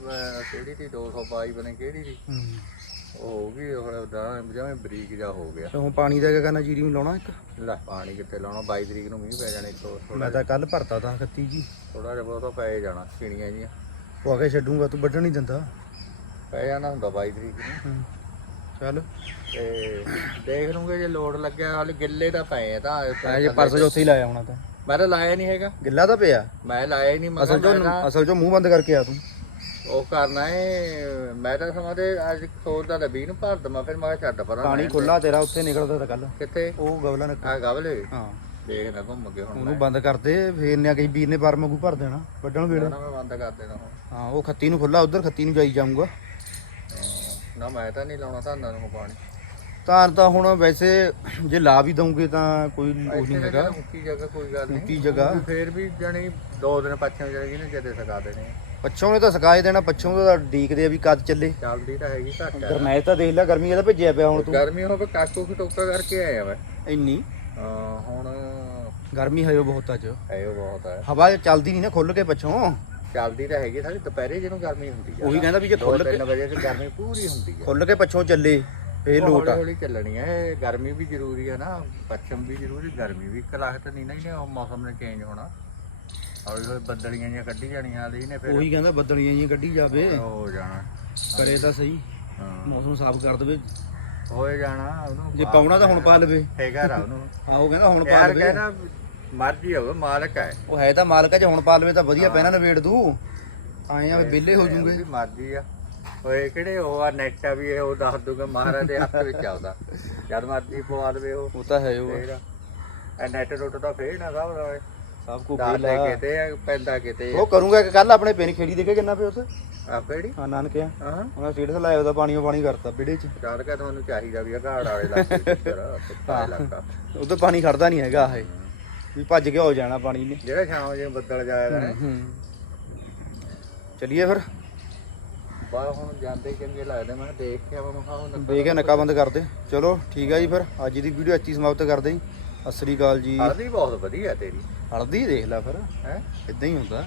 ਕਿਹੜੀ ਦੀ 222 ਬਣੇ ਕਿਹੜੀ ਦੀ ਹੂੰ। ਉਹ ਹੋ ਗਈ ਹੁਣ ਦਾਣਾ ਜਿਵੇਂ ਬਰੀਕ ਜਾ ਹੋ ਗਿਆ। ਤੇ ਹੁਣ ਪਾਣੀ ਦਾ ਕੀ ਕਰਨਾ ਜੀਰੀ ਨੂੰ ਲਾਉਣਾ ਇੱਕ? ਲੈ ਪਾਣੀ ਕਿੱਥੇ ਲਾਉਣਾ? 22 ਤਰੀਕ ਨੂੰ ਮੀਂਹ ਪੈ ਜਾਣੇ ਥੋੜਾ ਮੈਂ ਤਾਂ ਕੱਲ ਭਰਤਾ ਤਾਂ 31 ਜੀ। ਥੋੜਾ ਜਿਹਾ ਬਹੁਤ ਪੈ ਜਾਣਾ ਕਿਣੀਆਂ ਜੀਆਂ ਉਹ ਆ ਕੇ ਛੱਡੂਗਾ ਤੂੰ ਵੱਢਣ ਨਹੀਂ ਦਿੰਦਾ ਪੈ ਜਾਣਾ ਹੁੰਦਾ 22 ਤਰੀਕ ਨੂੰ। ਹੂੰ। ਚੱਲ। ਤੇ ਦੇਖ ਲੂੰਗੇ ਜੇ ਲੋਡ ਲੱਗਿਆ ਹਾਲੇ ਗਿੱਲੇ ਤਾਂ ਪਏ ਆ ਤਾਂ। ਐ ਜੇ ਪਰਸੋਂ ਚੌਥੇ ਹੀ ਲਾਇਆ ਹੋਣਾ ਤਾਂ। ਮੈਂ ਤਾਂ ਲਾਇਆ ਨਹੀਂ ਹੈਗਾ। ਗਿੱਲਾ ਤਾਂ ਪਿਆ। ਮੈਂ ਲਾਇਆ ਹੀ ਨਹੀਂ ਮੈਂ ਅਸਲ ਕਿਹਾ ਮੈਂ ਤਾਂ ਅਸਲ ਚੋਂ ਮੂੰਹ ਬੰਦ ਕਰਕੇ ਆ ਤੂੰ। ਉਹ ਕਰਨਾ ਏ ਮੈਂ ਤਾਂ ਸਮਾਂ ਦੇ ਅੱਜ ਸੋਚਦਾ ਤਾਂ 20 ਨੂੰ ਭਰ ਦਮਾ ਫਿਰ ਮੈਂ ਕਿਹਾ ਛੱਡ ਪਰਾਂ ਪਾਣੀ ਖੁੱਲਾ ਤੇਰਾ ਉੱਥੇ ਨਿਕਲਦਾ ਤਾਂ ਕੱਲ ਕਿੱਥੇ? ਉਹ ਗਵਲਾ ਨੇ ਆ ਗਵਲੇ। ਹਾਂ। ਘੁੰਮ ਕੇ ਹੁਣ ਉਹਨੂੰ ਬੰਦ ਕਰਦੇ ਫੇਰ ਨੇ ਕਹੀ ਵੀਰ ਨੇ ਪਰ ਮਗੂ ਭਰ ਦੇਣਾ ਵੱਢਣ ਵੇਲੇ। ਨਾ ਮੈਂ ਬੰਦ ਕਰ ਦੇਣਾ ਹੁਣ। ਹਾਂ ਉਹ ਖੱਤੀ ਨੂੰ ਖੁੱਲਾ ਉਧਰ ਖੱਤੀ ਨੂੰ ਜਾਈ ਜਾਊਗਾ। ਹਾਂ, ਨਾ ਮੈਂ ਤਾਂ ਨਹੀਂ ਲਾਉਣਾ ਧਾਨਾਂ ਨੂੰ ਪਾਣੀ। ਤਾਂ ਤਾਂ ਹੁਣ ਵੈਸੇ ਜੇ ਲਾ ਵੀ ਦਊਂਗੇ ਤਾਂ ਕੋਈ ਉਹ ਇੱਥੇ ਨਹੀਂ ਤਾਂ ਹੈਗਾ। ਮੁੱਕੀ ਜਗ੍ਹਾ ਕੋਈ ਗੱਲ ਨਹੀਂ। ਮੁੱਕੀ ਜਗ੍ਹਾ। ਫੇਰ ਵੀ ਜਾਣੀ ਦੋ ਦਿਨ ਪੱਛਮ ਜਾਣੀ ਨੇ ਜਦੇ ਸਕਾ ਦੇਣੇ। ਪੱਛੋਂ ਨੇ ਤਾਂ ਸਕਾਏ ਦੇਣਾ ਪੱਛੋਂ ਦਾ ਡੀਕਦੇ ਆ ਵੀ ਕਦ ਚੱਲੇ। ਚੱਲਦੀ ਤਾਂ ਹੈਗੀ ਘੱਟ ਆ। ਗਰਮੈਸ਼ ਤਾਂ ਦੇਖ ਲੈ ਗਰਮੀ ਇਹਦਾ ਭੇਜਿਆ ਪਿਆ ਹੁਣ ਤੂੰ। ਗਰਮੀ ਹੋਵੇ ਕਾਕੂ ਖਟੋਕਾ ਕਰਕੇ ਆਇਆ ਮੈਂ ਇੰਨੀ। ਹਾਂ, ਹੁਣ ਗਰਮੀ ਹੈ ਉਹ ਬਹੁਤ ਅੱਜ। ਹੈ ਉਹ ਬਹੁਤ ਹੈ। ਹਵਾ ਚੱਲਦੀ ਨਹੀਂ ਨਾ ਖੁੱਲ ਕੇ ਪੱਛੋਂ। ਚੱਲਦੀ ਤਾਂ ਹੈਗੀ ਸਾਡੀ ਦੁਪਹਿਰੇ ਜਿਹਨੂੰ ਗਰਮੀ ਹੁੰਦੀ ਆ। ਉਹੀ ਕਹਿੰਦਾ ਵੀ ਜੇ ਖੁੱਲ ਕੇ 3 ਵਜੇ ਤੇ ਗਰਮੀ ਪੂਰੀ ਹੁੰਦੀ ਆ। ਖੁੱਲ ਕੇ ਪੱਛੋਂ ਚੱਲੇ ਫੇਰ ਲੋਟ ਆ। ਹੌਲੀ ਚੱਲਣੀ ਹੈ ਇਹ ਗਰਮੀ ਵੀ ਜ਼ਰੂਰੀ ਹੈ ਨਾ ਪੱਛਮ ਵੀ ਜ਼ਰੂਰੀ ਗਰਮੀ ਵੀ। ਇੱਕ ਲੱਖ ਤਾਂ ਨਹੀਂ ਨਾ ਇਹਨੇ ਉਹ ਮੌਸਮ ਨੇ ਚੇਂਜ ਹੋਣਾ। ਹੌਲੀ ਹੌਲੀ ਬੱਦਲੀਆਂ ਜਿਹੀਆਂ ਕੱਢੀ ਜਾਣੀਆਂ ਹਾਲੇ ਇਹਨੇ ਫਿਰ ਉਹੀ ਕਹਿੰਦਾ ਬੱਦਲੀਆਂ ਜੀਆਂ ਕੱਢੀ ਜਾਵੇ। ਹੋ ਜਾਣਾ। ਕਰੇ ਤਾਂ ਸਹੀ। ਹਾਂ। ਮੌਸਮ ਸਾਫ਼ ਕਰ ਦੇਵੇ। ਹੋਏ ਜਾਣਾ ਉਹਨੂੰ ਜੇ ਪਾਉਣਾ ਤਾਂ ਹੁਣ ਪਾ ਲਵੇ। ਹੈਗਾ ਰਾ ਉਹਨੂੰ। ਹਾਂ ਉਹ ਕਹਿੰਦਾ ਹੁਣ ਪਾ ਯਾਰ ਲਵੇ। ਕਹਿੰਦਾ ਮਰਜ਼ੀ ਹੋਵੇ ਮਾਲਕ ਹੈ ਉਹ ਹੈ ਤਾਂ ਮਾਲਕ ਆ ਜੇ ਹੁਣ ਪਾ ਲਵੇ ਤਾਂ ਵਧੀਆ ਪਹਿਣਾ ਨਵੇੜ ਦੂ। ਆਏ ਆ ਵਿਹਲੇ ਹੋ ਜੂਗੇ। ਮਰਜ਼ੀ ਆ। ਓਏ ਕਿਹੜੇ ਉਹ ਆ ਨੈਟ ਆ ਵੀ ਇਹ ਉਹ ਦੱਸ ਦੂਗਾ ਮਹਾਰਾਜ ਦੇ ਹੱਥ ਵਿੱਚ ਆਉਂਦਾ ਜਦ ਮਰਜ਼ੀ ਪਵਾ ਲਵੇ ਉਹ। ਉਹ ਤਾਂ ਹੈ ਉਹ। ਇਹ ਨੈਟ ਰੁੱਟ ਤਾਂ ਫੇਰ ਨਾ ਸਭ ਦਾ ਸਭ ਕੁ ਦਾਲ ਫੇਲ ਲੈ ਆ ਕਿਤੇ ਪੈਂਦਾ ਕਿਤੇ। ਉਹ ਕਰੂੰਗਾ ਕਿ ਕੱਲ ਆਪਣੇ ਪਿੰਨ ਖੇੜੀ ਦੇਖੇ ਕਿੰਨਾ ਪਿਆ ਉੱਥੇ? ਆ ਕਿਹੜੀ? ਹਾਂ ਨਾਨਕਿਆ ਹਾਂ। ਉਹਨਾਂ ਸਟੇਟਸ ਲਾਇਆ ਉਹਦਾ ਪਾਣੀ ਉਹ ਪਾਣੀ ਕਰਤਾ ਵਿੜੇ ਚ। ਚਾਰ ਕਾ ਤੁਹਾਨੂੰ ਚਾਹੀਦਾ ਵੀ ਆ ਘਾੜ ਵਾਲੇ ਇਲਾਕੇ ਚ ਸੁੱਕਾ ਇਲਾਕਾ। ਉਧਰ ਪਾਣੀ ਖੜਦਾ ਨਹੀਂ ਹੈਗਾ ਇਹ। ਵੀ ਭੱਜ ਕੇ ਹੋ ਜਾਣਾ ਪਾਣੀ ਨੇ। ਜਿਹੜਾ ਸ਼ਾਮ ਜੇ ਬੱਦਲ ਜਾਇਆ ਹੂੰ। ਚਲਿਏ ਫਿਰ। ਬਾ ਹੁਣ ਜਾਂਦੇ ਚੰਗੇ ਲੱਗਦੇ ਮੈਂ ਦੇਖ ਕੇ ਆਵਾਂ ਮੈਂ ਖਾਉਂ ਦੇਖ ਕੇ ਨੱਕਾ ਬੰਦ ਕਰਦੇ। ਚਲੋ ਠੀਕ ਆ ਜੀ ਫਿਰ। ਅੱਜ ਦੀ ਵੀਡੀਓ ਇੱਥੇ ਸਮਾਪਤ ਕਰਦੇ ਜੀ। ਸਤਿ ਸ੍ਰੀ ਅਕਾਲ ਜੀ। ਹਲਦੀ ਬਹੁਤ ਵਧੀਆ ਤੇਰੀ। ਹਲਦੀ ਦੇਖ ਲੈ ਫਿਰ। ਹੈ? ਇਦਾਂ ਹੀ ਹੁੰਦਾ।